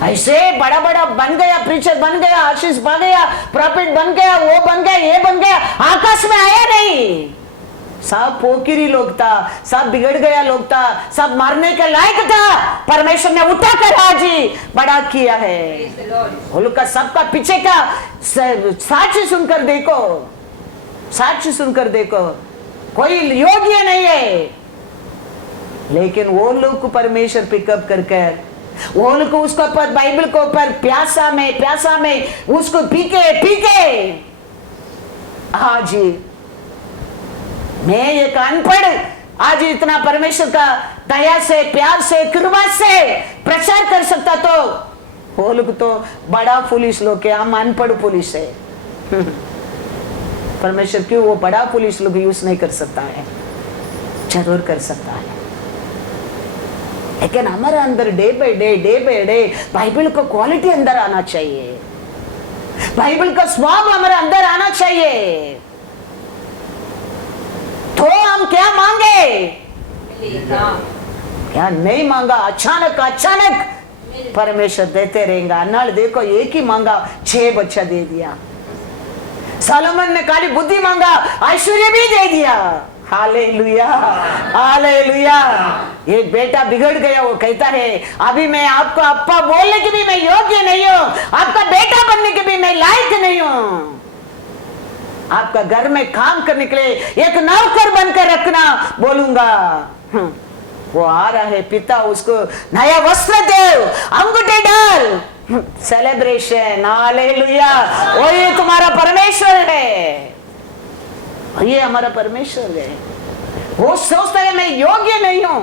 ऐसे बड़ा बड़ा बन गया, प्रीचर बन गया, आशीष बन गया, प्रॉफिट बन गया, वो बन गया, ये बन गया, आकाश में आया नहीं। सब पोकिरी लोग था, सब बिगड़ गया लोग था, सब मारने के लायक था, परमेश्वर ने उठाकर आज ही बड़ा किया है। उनका सबका पीछे का साक्षी सुनकर देखो, साक्षी सुनकर देखो, कोई योग्य नहीं है, लेकिन वो लोग को परमेश्वर पिकअप करके वो लोग को उसको पर बाइबल को पर प्यासा में उसको पीके आज मैं एक अनपढ़ आज इतना परमेश्वर का दया से, प्यार से, कृपा से प्रचार कर सकता, तो वो लोग तो बड़ा पुलिस लोग के, हम अनपढ़ पुलिस है। परमेश्वर क्यों वो बड़ा पुलिस लोग यूज नहीं कर सकता है? जरूर कर सकता है, लेकिन हमारे अंदर डे बाय डे बाइबल का क्वालिटी अंदर आना चाहिए, बाइबल का स्वभाव हमारे अंदर आना चाहिए, तो हम क्या मांगे क्या नहीं मांगा, अचानक परमेश्वर देते रहेंगे। अन्नाल देखो एक ही मांगा 6 बच्चा दे दिया, सोलोमन ने खाली बुद्धि मांगा, ऐश्वर्य भी दे दिया। Hallelujah hallelujah. एक बेटा बिगड़ गया, वो कहता है अभी मैं आपको अप्पा बोलने के भी मैं योग्य नहीं हूँ, आपका बेटा बनने के भी मैं लायक नहीं हूँ, आपका घर में काम करने के लिए एक नौकर बनकर रखना बोलूंगा। वो आ रहा है, पिता उसको नया वस्त्र दे, अंगूठी डाल, सेलिब्रेशन। हालेलुया। वो ये तुम्हारा परमेश्वर है, ये हमारा परमेश्वर है। वो सोचता है मैं योग्य नहीं हूं,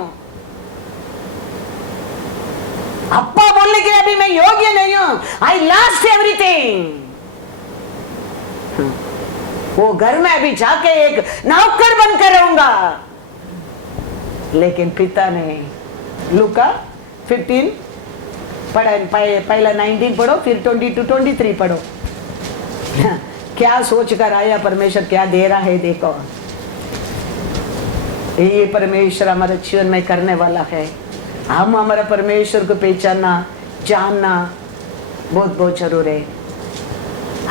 अप्पा बोलने के लिए अभी मैं योग्य नहीं हूं, आई लॉस्ट एवरीथिंग। वो घर में अभी जाके एक नौकर बनकर रहूंगा, लेकिन पिता ने लूका 15 पढ़ा, पहला 19 पढ़ो, फिर 22-23 पढ़ो। क्या सोच कर आया परमेश्वर, क्या दे रहा है देखो। ये परमेश्वर हमारे जीवन में करने वाला है। हम हमारा परमेश्वर को पहचानना, जानना बहुत बहुत जरूर है।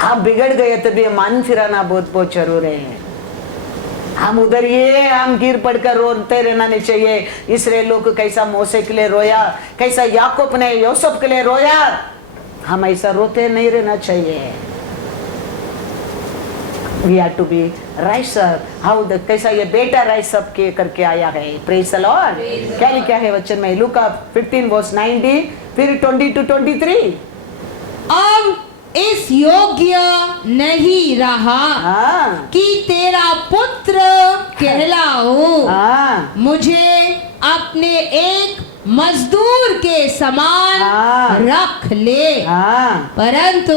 आप बिगड़ गए तो भी मन फिराना बहुत बहुत जरूर है। हम उधर ये हम गिर पड़कर रोते रहना नहीं चाहिए। इसराइल लोग कैसा मूसा के लिए रोया, कैसा याकूब ने यूसुफ के लिए रोया, हम ऐसा रोते नहीं रहना चाहिए। We have to be rise up. How the कैसा ये बेटा rise up के करके आया है। Praise the Lord. क्या लिखा है वचन में? लूका 15 verse 90 फिर 20 to 23। अब इस योग्य नहीं रहा कि तेरा पुत्र कहलाऊं। मुझे अपने एक मजदूर के समान रख ले। परंतु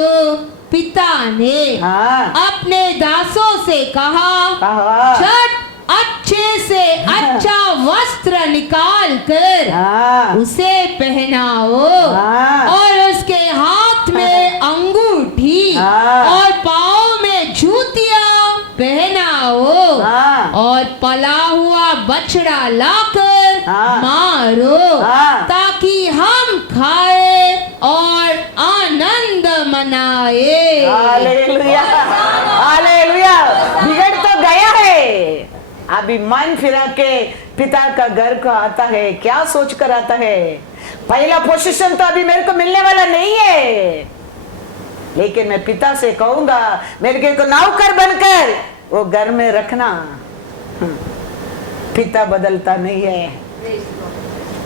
पिता ने अपने दासों से कहा, झट अच्छे से अच्छा वस्त्र निकाल कर उसे पहनाओ और उसके हाथ में अंगूठी और पाँव में जूतियां पहनाओ और पला हुआ बछड़ा लाकर मारो, ताकि हम खाए और आनंद मनाए। Hallelujah, hallelujah. बिगड़ तो गया है, अभी मन फिरा के पिता का घर को आता है। क्या सोच कर आता है? पहला पोजीशन तो अभी मेरे को मिलने वाला नहीं है, लेकिन मैं पिता से कहूंगा मेरे को नौकर बनकर वो घर में रखना। पिता बदलता नहीं है।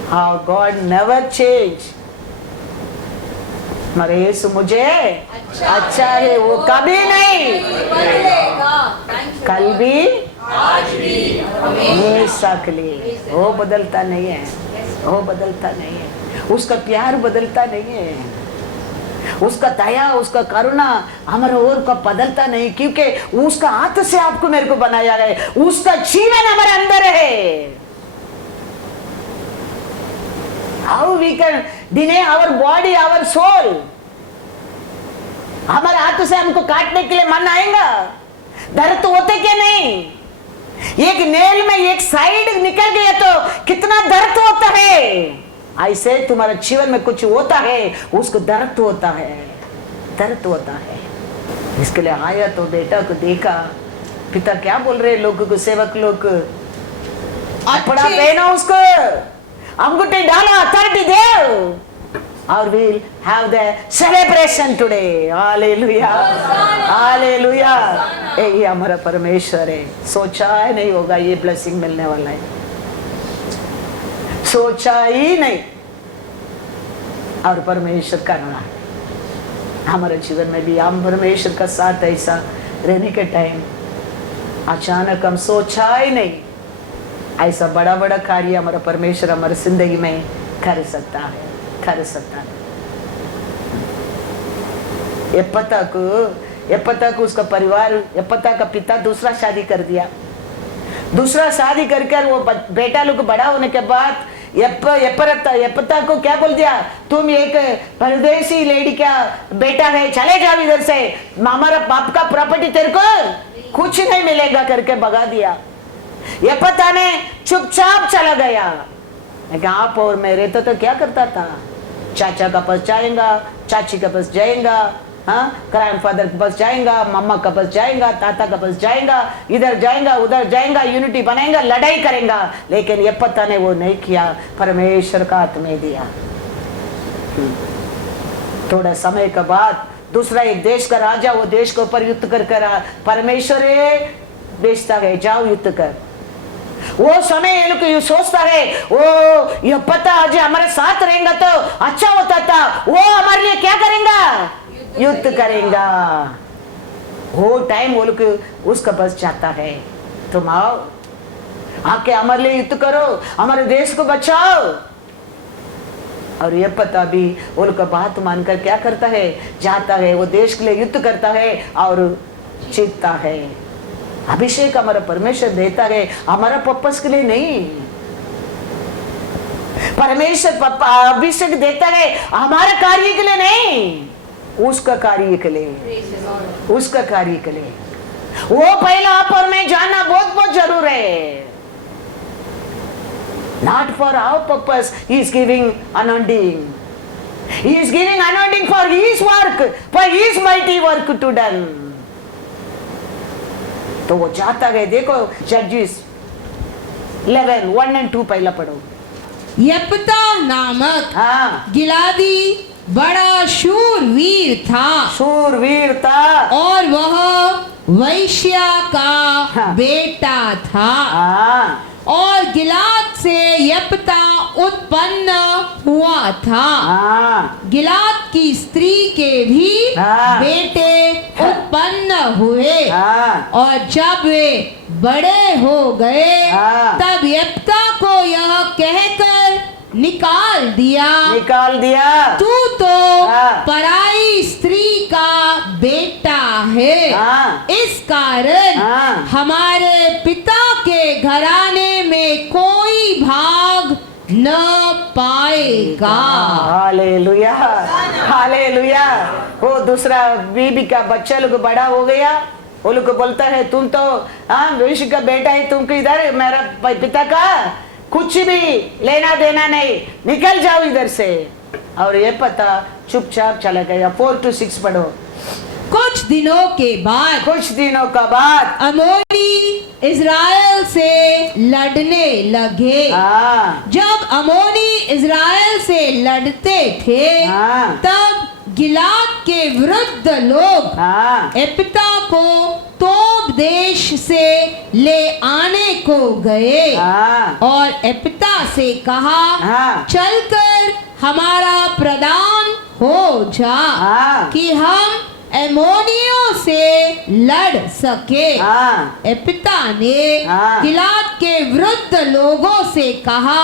How God never change. मरे यीशु मुझे अच्छा है, वो कभी नहीं, कल भी हमेशा के लिए। वो बदलता नहीं है, वो बदलता नहीं है। उसका प्यार बदलता नहीं है, उसका दया, उसका करुणा हमारे और का बदलता नहीं, क्योंकि उसका हाथ से आपको मेरे को बनाया है। उसका जीवन हमारे अंदर है। How we can deny our body, our soul? हमारे हाथ से हमको काटने के लिए मन आएगा? दर्द होते क्या नहीं? एक नेल में एक साइड निकल गया तो कितना दर्द होता है। ऐसे तुम्हारे जीवन में कुछ होता है, उसको दर्द होता है, दर्द होता है। इसके लिए आया तो बेटा को देखा, पिता क्या बोल रहे लोगों को, सेवक लोग, कपड़ा पहना उसको, अंगूठी डालो, अथॉरिटी दे, और we'll have the celebration today. Hallelujah, hallelujah. यही हमारा परमेश्वर है। सोचा ही नहीं होगा ये ब्लेसिंग मिलने वाला है, सोचा ही नहीं, और परमेश्वर करना है हमारे जीवन में भी। हम परमेश्वर का साथ ऐसा रहने के टाइम अचानक हम सोचा ही नहीं, ऐसा बड़ा बड़ा कार्य हमारा परमेश्वर हमारे जिंदगी में कर सकता है, कर सकता है। यप्पता को उसका परिवार, यप्पता का पिता दूसरा शादी कर दिया। दूसरा शादी कर वो बेटा लोग बड़ा होने के बाद यप्पता को क्या बोल दिया, तुम एक परदेसी लेडी का बेटा है, चले जाओ इधर से, हमारा बाप का प्रॉपर्टी तेरे को कुछ नहीं मिलेगा करके भगा दिया। यप्पता ने चुपचाप चला गया। आप और मैं रहता तो क्या करता था? चाचा का पास जाएगा, चाची का पास जाएगा, ग्रैंडफादर के पास जाएगा, मम्मा का पास जाएगा, ताता का पास जाएगा, इधर जाएगा उधर जाएगा, यूनिटी बनाएगा, लड़ाई करेगा। लेकिन ये पता नहीं वो नहीं किया, परमेश्वर का हाथ में दिया। थोड़ा समय के बाद दूसरा एक देश का राजा वो देश के ऊपर युद्ध कर परमेश्वर बेचता है, जाओ युद्ध कर। वो समय ये लोग सोचता है वो ये पता आज हमारे साथ रहेगा तो अच्छा होता था, वो हमारे लिए क्या करेगा, युद्ध करेगा। वो टाइम वो लोग उसका बस जाता है, तुम आओ आके हमारे लिए युद्ध करो, हमारे देश को बचाओ। और ये पता भी वो लोग का बात मानकर क्या करता है, जाता है, वो देश के लिए युद्ध करता है और जीतता है। अभिषेक हमारा परमेश्वर देता है, हमारा पर्पस के लिए नहीं। परमेश्वर अभिषेक देता है हमारे कार्य के लिए नहीं, उसका कार्य के लिए, उसका कार्य के लिए। वो पहला आप और मैं जानना बहुत बहुत जरूर है। Not for our purpose, He is giving anointing. He is giving anointing for His work, for His mighty work to done. तो वो जाता है, देखो जजेस 11 1 and 2 पहला पढ़ो। यप्ता नामक हाँ, गिलादी बड़ा शूरवीर था शूरवीर था। और वह वैश्या का हाँ। बेटा था। हाँ, और गिलाद से यप्ता उत्पन्न हुआ था। हाँ, गिलाद की स्त्री के भी हाँ। बेटे उत्पन्न हुए। हाँ, और जब वे बड़े हो गए हाँ। तब यप्ता को यह कहकर निकाल दिया, निकाल दिया। तू तो हाँ। पराई स्त्री का बेटा है। हाँ। इस कारण हाँ। हमारे पिता के घराने में कोई भाग न पाएगा। Hallelujah, hallelujah. वो दूसरा बीबी का बच्चा लोग बड़ा हो गया, वो लोग बोलता है तुम तो वैश्य का बेटा है, तुमको इधर मेरा पिता का कुछ भी लेना देना नहीं, निकल जाओ इधर से। और ये पता चुपचाप चला गया। 4 to 6 पढ़ो। कुछ दिनों के बाद कुछ दिनों का बाद अमोनी इज़राइल से लड़ने लगे। हाँ, जब अमोनी इज़राइल से लड़ते थे हाँ। तब गिलाद के वृद्ध लोग हाँ, एप्ता को तोब देश से ले आने को गए। हाँ, और एप्ता से कहा, हाँ। चलकर हमारा प्रदान हो जा, हाँ। कि हम एमोनियों से लड़ सके। हाँ। एप्ता ने हाँ। गिलाद के वृद्ध लोगों से कहा,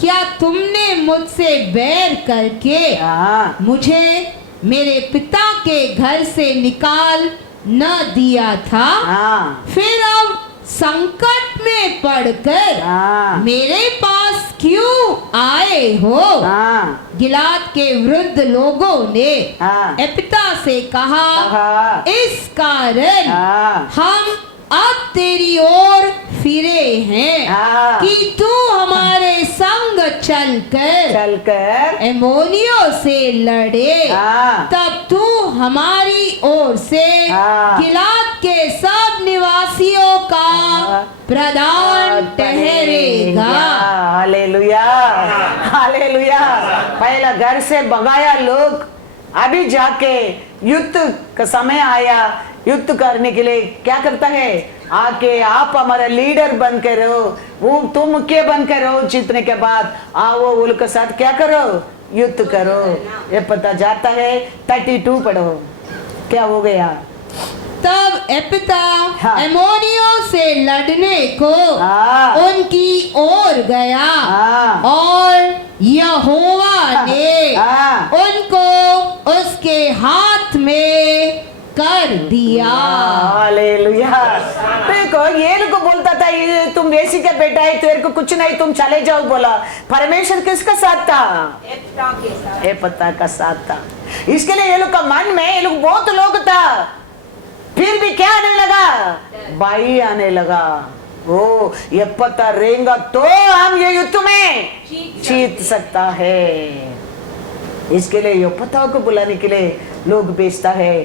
क्या तुमने मुझसे बैर करके हाँ, मुझे मेरे पिता के घर से निकाल न दिया था? हाँ, फिर अब संकट में पड़कर हाँ, मेरे पास क्यों आए हो? हाँ, गिलाद के वृद्ध लोगों ने हाँ। एप्ता से कहा, हाँ। इस कारण हाँ। हम अब तेरी ओर फिरे हैं, हाँ। कि तू हमारे संग चलकर एमोनियों से लड़े। हाँ। तब तू हमारी ओर से हाँ। गिलाद के सब निवासियों का हाँ। प्रधान ठहरेगा। Hallelujah, hallelujah. पहला घर से भगाया लोग, अभी जाके युद्ध का समय आया, युद्ध करने के लिए क्या करता है, आके आप हमारा लीडर बन के रहो, वो तुम मुख्य बन के रहो। जीतने के बाद आओ उनके साथ क्या करो, युद्ध करो। ये पता जाता है। 32 पढ़ो, क्या हो गया। तब एप्ता हाँ। एमोनियों से लड़ने को हाँ। उनकी ओर गया। हाँ। और यहोवा ने हाँ। उनको उसके हाथ में कर दिया। हालेलुया। देखो ये लोग बोलता था ये तुम वेसी का बेटा है, तेरे को कुछ नहीं, तुम चले जाओ बोला। परमेश्वर किसका साथ था? एप्ता का साथ था। इसके लिए ये लोग का मन में ये लोग बहुत लोग था, फिर भी क्या आने लगा, भाई आने लगा। ओ ये पता रहेगा तो हम ये युद्ध में जीत सकता है। इसके लिए ये पता को बुलाने के लिए लोग भेजता है,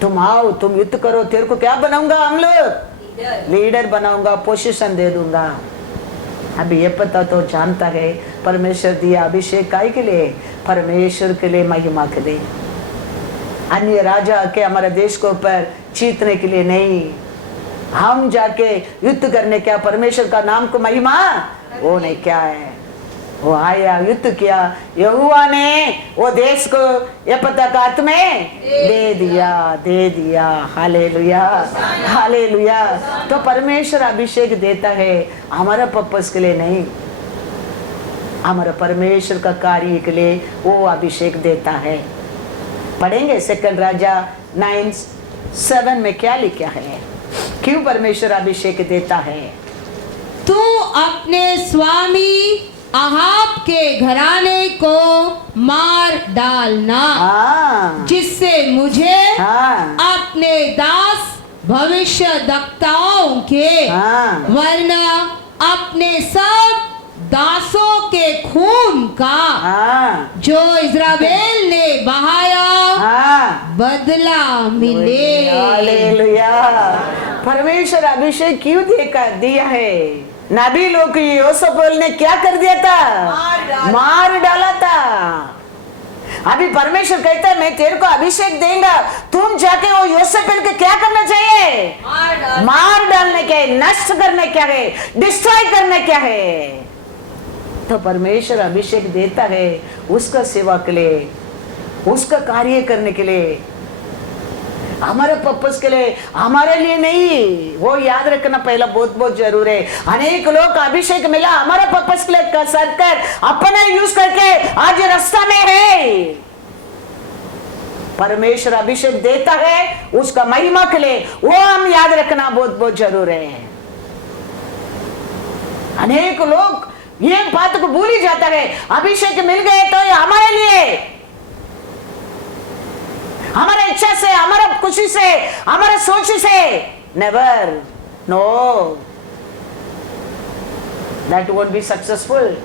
तुम आओ, तुम युद्ध करो, तेरे को क्या बनाऊंगा, हम लोग लीडर बनाऊंगा, पोजीशन दे दूंगा। अभी ये पता तो जानता है परमेश्वर दिया अभिषेक काय के लिए, परमेश्वर के लिए, महिमा के लिए, अन्य राजा के हमारे देश को ऊपर जीतने के लिए नहीं। हम जाके युद्ध करने, क्या परमेश्वर का नाम को महिमा, वो नहीं क्या है, वो आया युद्ध किया। यहोवा ने वो देश को ये पता का हाथ में दे दिया। Hallelujah, hallelujah. तो परमेश्वर अभिषेक देता है हमारा पर्पस के लिए नहीं, हमारा परमेश्वर का कार्य के लिए वो अभिषेक देता है। पढ़ेंगे 2 राजा 9:7 में क्या लिखा है, क्यों परमेश्वर अभिषेक देता है। तू अपने स्वामी अहाब के घराने को मार डालना, हाँ। जिससे मुझे हाँ। अपने दास भविष्यद्वक्ताओं के हाँ। वरना अपने सब दासों के खून का हाँ जो इज़राइल ने बहाया हाँ बदला मिले। हालेलुया। परमेश्वर अभिषेक क्यों दिया है? नबी लोग को योसेफेल ने क्या कर दिया था? मार डाला था। अभी परमेश्वर कहता है मैं तेरे को अभिषेक देंगा, तुम जाके वो योसेफेल के क्या करना चाहिए? मार डालने क्या है, नष्ट करने क्या है, डिस्ट्रॉय करने क्या है। तो परमेश्वर अभिषेक देता है उसका सेवा के लिए, उसका कार्य करने के लिए, हमारे पर्पस के लिए, हमारे लिए नहीं। वो याद रखना पहला बहुत बहुत जरूर है। अनेक लोग अभिषेक मिला हमारा पर्पस के लिए कर अपना यूज करके आज रास्ता में है। परमेश्वर अभिषेक देता है उसका महिमा के लिए, वो हम याद रखना बहुत बहुत जरूर है। अनेक लोग ये बात को भूल ही जाता है, अभिषेक मिल गए तो ये हमारे लिए, हमारा इच्छा से, हमारा खुशी से, हमारा सोच से, never, no, that won't be successful.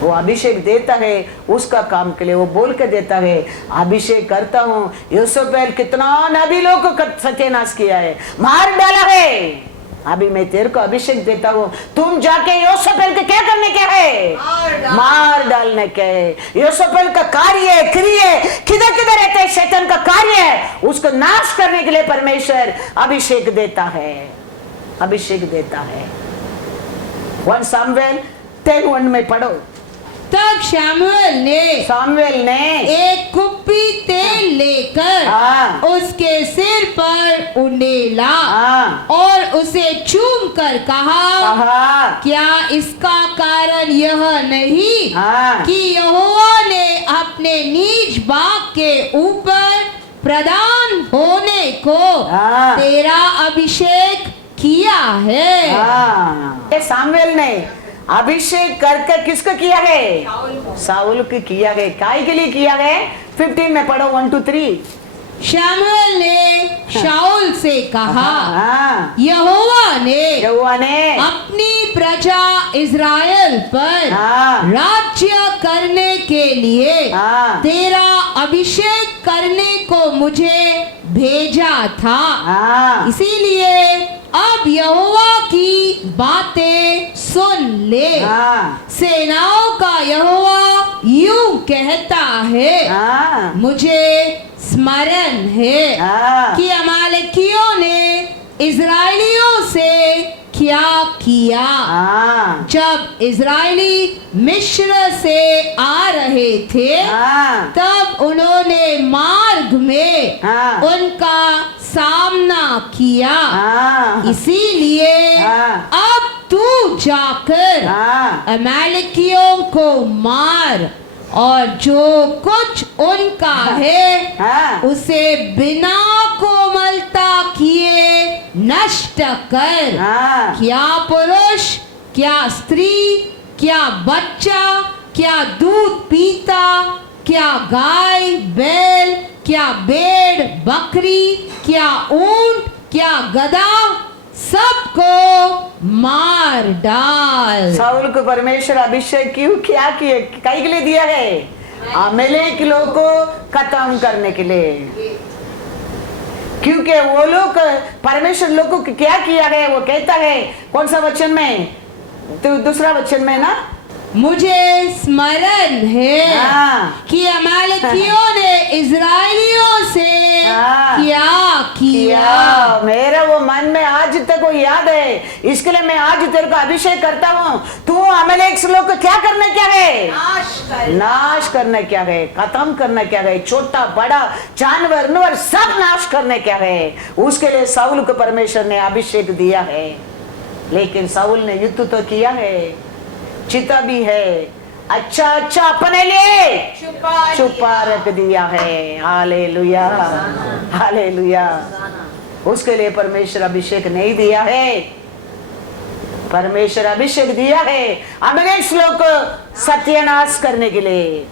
वो अभिषेक देता है उसका काम के लिए, वो बोल के देता है अभिषेक करता हूं। योसेफेल कितना नबी लोग को सत्यानाश किया है, मार डाला है, अभी मैं तेरे को अभिषेक देता हूं, तुम जाके योसेफेल के क्या करने क्या है? मार डालने के है। योसेफेल का कार्य क्रिया किधर किधर रहता है, शैतान का कार्य है, उसको नाश करने के लिए परमेश्वर अभिषेक देता है, अभिषेक देता है। 1 सामुएल 10:1 में पढ़ो। तब शामुएल ने एक कुप्पी तेल लेकर उसके सिर पर उंडेला और उसे चूम कर कहा, क्या इसका कारण यह नहीं कि यहोवा ने अपने निज बाग के ऊपर प्रधान होने को तेरा अभिषेक किया है? सामुएल ने अभिषेक करके किसको किया है? शाऊल को किया है। काय के लिए किया है? 15 में पढ़ो 1 to 3। शामुएल ने शाऊल से कहा, यहोवा ने अपनी प्रजा इज़राइल पर राज्य करने के लिए तेरा अभिषेक करने को मुझे भेजा था, इसीलिए अब यहोवा की बातें सुन ले। सेनाओं का यहोवा यूं कहता है, मुझे स्मरण है कि अमालेकियों ने इज़राइलियों से क्या किया जब इज़राइली मिस्र से आ रहे थे, तब उन्होंने मार्ग में उनका सामना किया, इसीलिए अब तू जाकर अमालेकियों को मार और जो कुछ उनका है उसे बिना कोमलता किए नष्ट कर। क्या पुरुष, क्या स्त्री, क्या बच्चा, क्या दूध पीता, क्या गाय बैल, क्या भेड़ बकरी, क्या ऊंट, क्या गधा, सबको मार डाल। शाऊल को परमेश्वर अभिषेक क्यों क्या किए, कई के लिए दिया है? अमालेक लोग को खत्म करने के लिए, क्योंकि वो लोग परमेश्वर लोग को क्या किया है? वो कहता है कौन सा वचन में? तो दूसरा वचन में ना, मुझे स्मरण है कि अमालेकियों ने इज़राइलियों से क्या किया। मेरा वो मन में आज तक वो याद है, इसके लिए मैं आज तेरे को अभिषेक करता हूँ। तू अमालेक लोग को क्या करना क्या है? नाश करना क्या है, खत्म करना क्या है, छोटा बड़ा जानवर नवर सब नाश करने क्या है। उसके लिए शाऊल को परमेश्वर ने अभिषेक दिया है, लेकिन शाऊल ने युद्ध तो किया है, चिता भी है, अच्छा अच्छा अपने लिए छुपा रख दिया है। Hallelujah, hallelujah. उसके लिए परमेश्वर अभिषेक नहीं दिया है, परमेश्वर अभिषेक दिया है अमालेक लोग को सत्यानाश करने के लिए।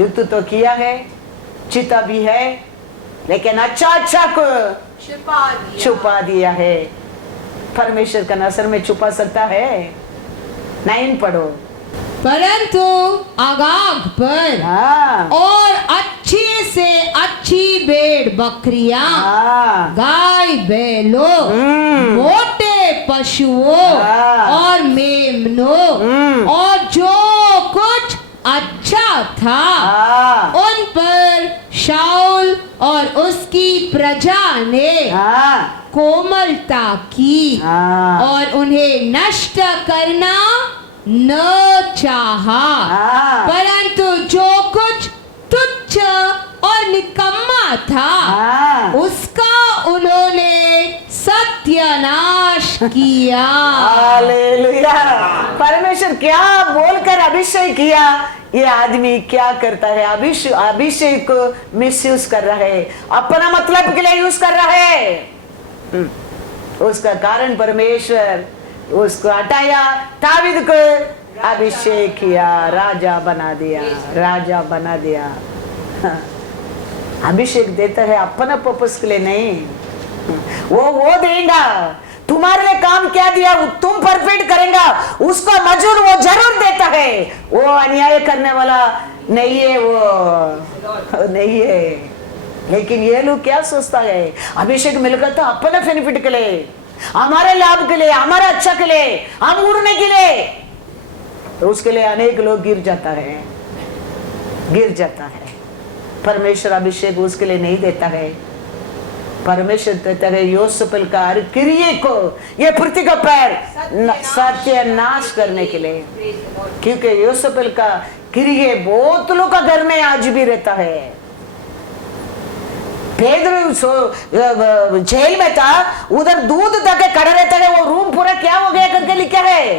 युद्ध तो किया है, चिता भी है, लेकिन अच्छा अच्छा को छुपा दिया है। परमेश्वर का नजर में छुपा सकता है? 9 पढ़ो। परंतु आगाग पर हाँ और अच्छी से अच्छी भेड़ बकरियां, हाँ गाय बैलों, मोटे पशुओं और मेमनों और जो कुछ अच्छा था हाँ उन पर शाऊल और उसकी प्रजा ने हाँ कोमलता की हाँ और उन्हें नष्ट करना न चाहा, हाँ परंतु जो कुछ तुच्छ और निकम्मा था हाँ उसका उन्होंने सत्यानाश किया। हालेलुया। परमेश्वर क्या बोलकर अभिषेक किया, ये आदमी क्या करता है, अभिषेक को मिसयूज कर रहा है, अपना मतलब के लिए यूज कर रहा है। उसका कारण परमेश्वर उसको हटाया, दावीद को अभिषेक किया, राजा बना दिया, राजा बना दिया। अभिषेक देता है अपना पर्पस के लिए नहीं, वो देगा। तुम्हारे लिए काम क्या दिया तुम परफेक्ट करेगा, उसको मजूर वो जरूर देता है। वो अन्याय करने वाला नहीं है, वो नहीं है। लेकिन ये लोग क्या सोचता है, अभिषेक मिलकर तो अपने बेनिफिट के लिए, हमारे लाभ के लिए, हमारे अच्छा के लिए, हम उड़ने के लिए, तो उसके लिए अनेक लोग गिर जाता है। परमेश्वर अभिषेक उसके लिए नहीं देता है। परमेश्वर देता है योसेफल का क्रिया को, ये पृथ्वी का पैर सत्यानाश करने के लिए, क्योंकि योसेफल का क्रिया बहुत लोग का घर में आज भी रहता है। पेदरू जेल में था, उधर दूध तक खड़ा रहता है, वो रूम पूरा क्या हो गया करके लिखा है,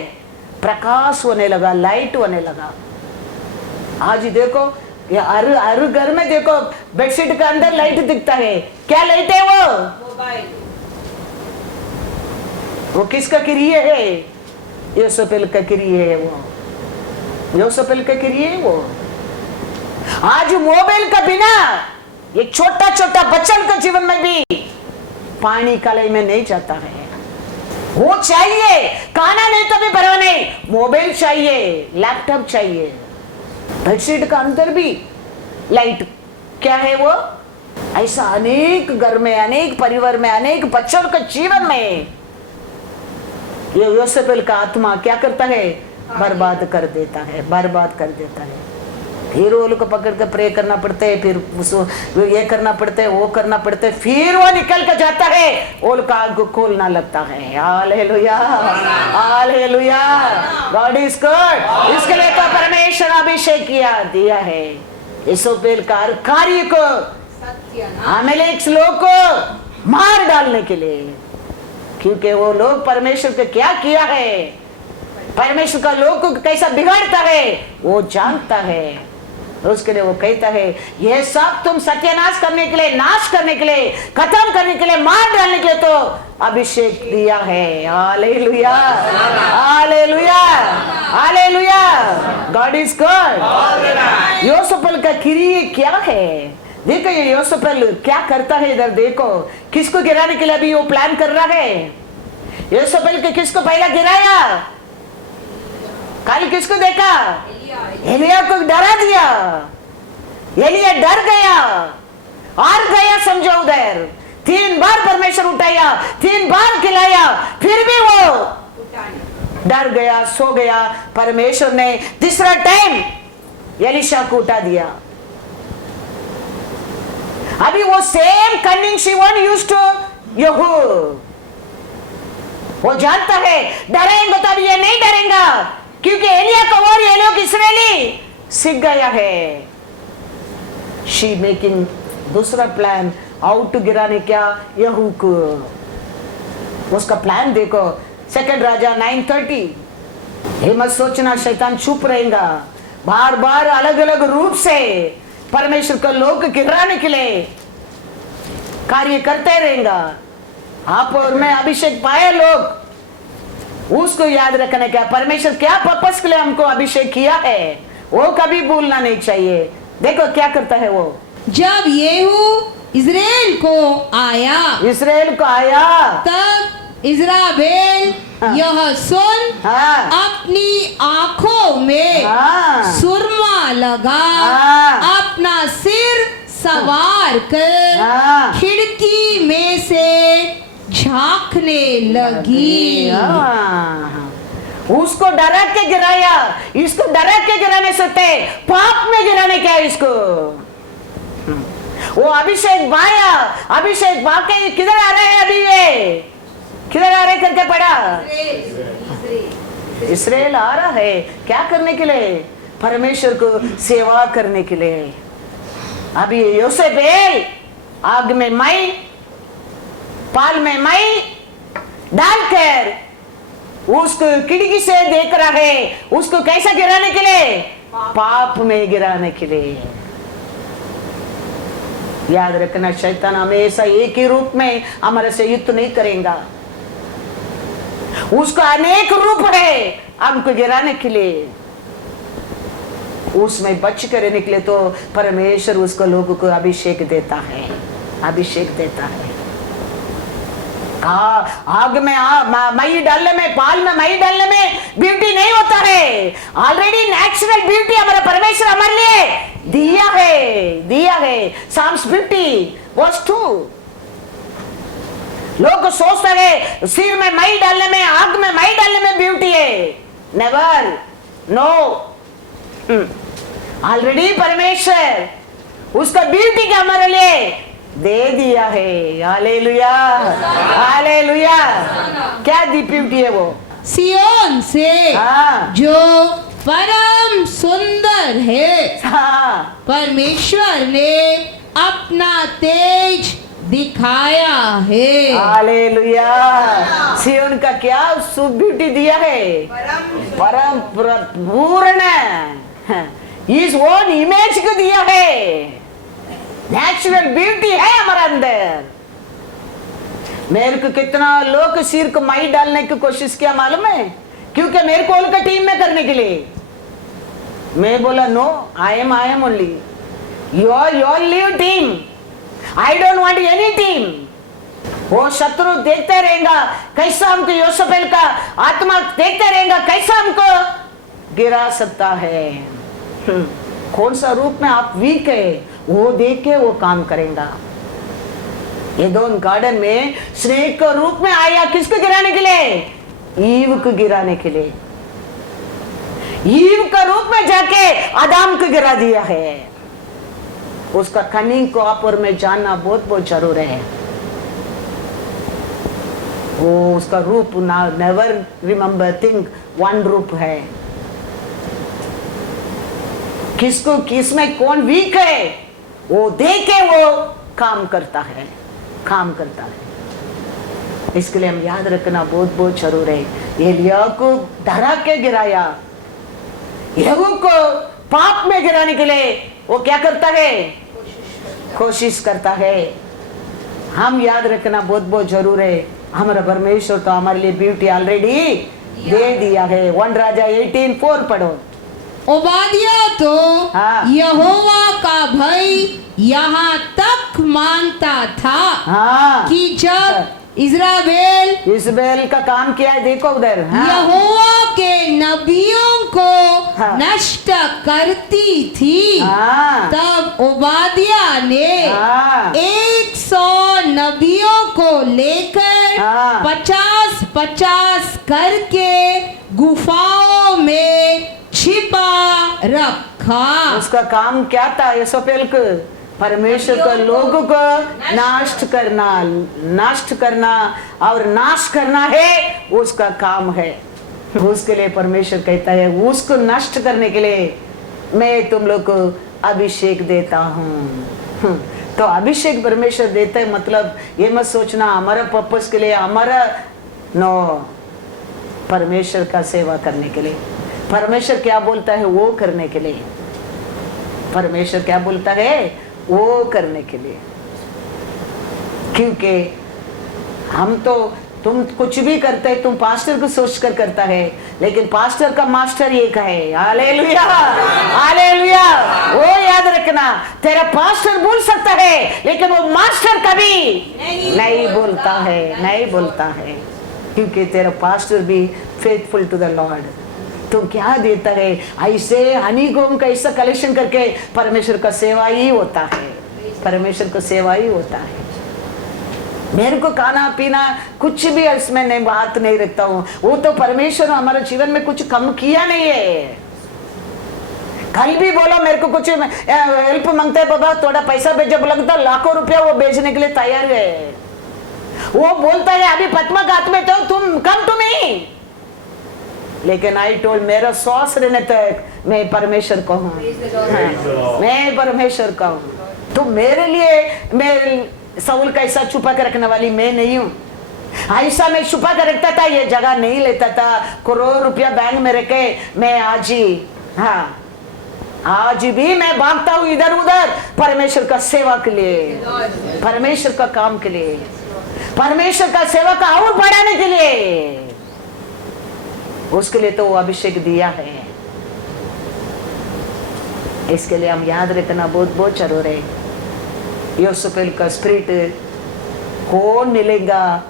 प्रकाश होने लगा, लाइट होने लगा। आज देखो ये हर घर में देखो बेडशीट के अंदर लाइट दिखता है, क्या लाइट है वो किसका क्रिया है, योसेफल का क्रिया है, वो योसेफल का क्रिया है वो। आज मोबाइल का बिना एक छोटा छोटा बच्चन का जीवन में भी पानी कलाई में नहीं जाता है, वो चाहिए, खाना नहीं तो भी परवाह नहीं, मोबाइल चाहिए, लैपटॉप चाहिए। बेडशीट का अंदर भी लाइट क्या है वो, ऐसा अनेक घर में, अनेक परिवार में, अनेक बच्चों के जीवन में ये योसेफल का आत्मा क्या करता है, बर्बाद कर देता है। फिर वो लोग को पकड़ कर प्रे करना पड़ता है, फिर ये करना पड़ता है, वो करना पड़ता है, फिर वो निकल कर जाता है, वो लोग आग को खोलना लगता है। Hallelujah, hallelujah, God is good. इसके लिए तो परमेश्वर अभिषेक दिया है योसेफल का कार्य को, अमेलेक लोग को मार डालने के लिए, क्योंकि वो लोग परमेश्वर को क्या किया है, परमेश्वर का लोग को कैसा बिगाड़ता है वो जानता है। उसके लिए वो कहता है ये सब तुम सत्यानाश करने के लिए, नाश करने के लिए, खत्म करने के लिए, मार डालने के लिए तो अभिषेक दिया है। Hallelujah, hallelujah, hallelujah, God is good. योसेफल का क्रिया क्या है, देखो ये योसेफल क्या करता है, इधर देखो, किसको गिराने के लिए अभी वो प्लान कर रहा है। योसेफल के किसको पहला गिराया, कल किसको देखा, एलिया को डरा दिया, एलिया डर गया और गया समझो उधर, 3 बार परमेश्वर उठाया, 3 बार खिलाया, फिर भी वो डर गया, सो गया। परमेश्वर ने तीसरा टाइम एलिशा को उठा दिया। अभी वो सेम कनिंग शिवन यूज्ड टू यहू, वो जानता है डरेंगे तो अभी ये नहीं डरेगा, क्योंकि एलिया को और ये लोग इस्राएली सीख गया है। शी मेकिंग दूसरा प्लान, आउट गिराने क्या यहू को, उसका प्लान देखो 2 राजा 9:30। ये मत सोचना शैतान चुप रहेगा, बार बार अलग अलग रूप से परमेश्वर का लोग गिराने के लिए कार्य करते रहेगा। आप और मैं अभिषेक पाए लोग, उसको याद रखने का परमेश्वर क्या पर्पस के लिए हमको अभिषेक किया है वो कभी भूलना नहीं चाहिए। देखो क्या करता है वो, जब येहू इस्राएल को आया तब इस्राएल यह सुन हाँ। अपनी आंखों में हाँ। सुरमा लगा, हाँ। अपना सिर सवार कर हाँ। खिड़की में से झांकने लगी। हाँ। उसको डरा के गिराया, इसको डरा के गिराने से पाप में गिराने क्या है इसको। वो अभिषेक बाया, अभिषेक बाके किधर आ रहे हैं अभी, ये किधर आ रहे करके पड़ा। इस्राएल आ रहा है क्या करने के लिए, परमेश्वर को सेवा करने के लिए। अभी योसेफेल आग में मई, पाल में मई डालकर उसको खिड़की से देख रहा है, उसको कैसा गिराने के लिए, पाप में गिराने के लिए। याद रखना, शैतान हमेशा एक ही रूप में हमारे से युद्ध नहीं करेगा, उसका अनेक रूप है हमको गिराने के लिए। उसमें बच कर रहने के लिए तो परमेश्वर उसको लोगों को अभिषेक देता है, अभिषेक देता है। आग में मई डालने में, पाल में मई डालने में ब्यूटी नहीं होता है। ऑलरेडी नेचुरल ब्यूटी हमारा परमेश्वर हमारे लिए दिया है, दिया है। Psalms 50:2। लोग सोचते हैं सिर में मई डालने में, आग में मई डालने में ब्यूटी है। Never, no. ऑलरेडी परमेश्वर उसका ब्यूटी का हमारे लिए दे दिया है। Hallelujah, hallelujah. क्या दी ब्यूटी है वो, सियोन से हाँ। जो परम सुंदर है, हाँ। परमेश्वर ने अपना तेज दिखाया है। हालेलुया। सियोन का क्या शुभ ब्यूटी दिया है, परम पूर्ण इस ओन इमेज को दिया है। नेचुरल ब्यूटी है हमारे अंदर। मेरे को कितना लोग सिर को माई डालने की कोशिश किया मालूम है, क्योंकि मेरे को उनका टीम में करने के लिए। मैं बोला no, I am only your leave team, I don't want any team. वो शत्रु देखते रहेगा कैसा हमको, योसेफेल का आत्मा देखते रहेगा कैसा हमको गिरा सकता है। कौन सा रूप में आप वीक है वो देख के वो काम करेगा। ये दोनों गार्डन में स्नेक के रूप में आया, किसको गिराने के लिए, ईव को गिराने के लिए। ईव का रूप में जाके आदम को गिरा दिया है। उसका कनिंग को आप और में जानना बहुत बहुत जरूर है। वो उसका रूप ना, नेवर रिमेम्बर थिंक वन रूप है। किसको किसमें कौन वीक है वो देख के वो काम करता है, काम करता है। इसके लिए हम याद रखना बहुत बहुत जरूर है। एलिया को डरा के गिराया, यहू को पाप में गिराने के लिए वो क्या करता है, कोशिश करता है। हम याद रखना बहुत बहुत जरूर है। हमारा परमेश्वर तो हमारे लिए ब्यूटी ऑलरेडी दे दिया है। 1 राजा 18:4 पढ़ो। ओबादिया तो हाँ। यहोवा का भय यहाँ तक मानता था, हाँ। कि जब इज़राइल का काम किया है, देखो उधर। हाँ। यहोवा के नबियों को हाँ। नष्ट करती थी, हाँ। तब ओबादिया ने हाँ। 100 नबियों को लेकर हाँ। 50-50 करके गुफाओं में छिपा रखा। उसका काम क्या था, योसेफेल को परमेश्वर को लोगों को नष्ट करना, नष्ट करना और नाश करना है उसका काम है। उसके लिए परमेश्वर कहता है उसको नष्ट करने के लिए मैं तुम लोग को अभिषेक देता हूँ। तो अभिषेक परमेश्वर देता है, मतलब ये मत सोचना हमारा पर्पस के लिए, हमारा नो, परमेश्वर का सेवा करने के लिए। परमेश्वर क्या बोलता है वो करने के लिए, परमेश्वर क्या बोलता है वो करने के लिए। क्योंकि हम तो, तुम कुछ भी करते हैं तुम पास्टर को सोच कर करता है, लेकिन पास्टर का मास्टर एक है। Hallelujah, hallelujah. वो याद रखना, तेरा पास्टर बोल सकता है लेकिन वो मास्टर कभी नहीं बोलता है, नहीं बोलता है। क्योंकि तेरा पास्टर भी फेथफुल टू द लॉर्ड। तुम क्या देता है? ऐसे हनी गोम का ऐसा कलेक्शन करके परमेश्वर का सेवा ही होता है, परमेश्वर का सेवा ही होता है। मेरे को खाना पीना कुछ भी इसमें नहीं, बात नहीं रखता हूँ, वो तो परमेश्वर हमारे जीवन में कुछ कम किया नहीं है। कल भी बोला मेरे को कुछ हेल्प मांगता है, बाबा थोड़ा पैसा भेजो, लगता लाखों रुपया वो भेजने के लिए तैयार है। वो बोलता है अभी पद्माघात में तो तुम कम टू मी, लेकिन आई टोल्ड मेरा श्वास रहने तक मैं परमेश्वर को हूँ, मैं परमेश्वर का हूँ। तो मेरे लिए मैं साउल का ऐसा छुपा के रखने वाली मैं नहीं हूँ। ऐसा मैं छुपा के रखता था, ये जगह नहीं लेता था, करोड़ रुपया बैंक में रखे मैं आज ही, हाँ आज भी मैं भागता हूँ इधर उधर परमेश्वर का सेवा के लिए, परमेश्वर का काम के लिए, परमेश्वर का सेवा का और बढ़ाने के लिए। उसके लिए तो वो अभिषेक दिया है, इसके लिए हम याद रखना बहुत बहुत जरूरी है। योसेफेल का स्पिरिट कौन मिलेगा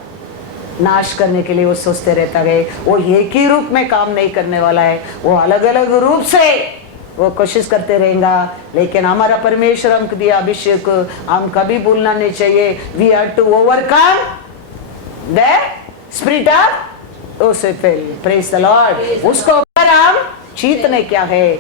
नाश करने के लिए, वो सोचते रहता है। वो एक ही रूप में काम नहीं करने वाला है, वो अलग अलग रूप से वो कोशिश करते रहेगा। लेकिन हमारा परमेश्वर हमको दिया अभिषेक, हम कभी भूलना नहीं चाहिए। We have to overcome the spirit of योसेफेल, प्रेज द लॉर्ड। उसको ऊपर हम जीतने क्या है।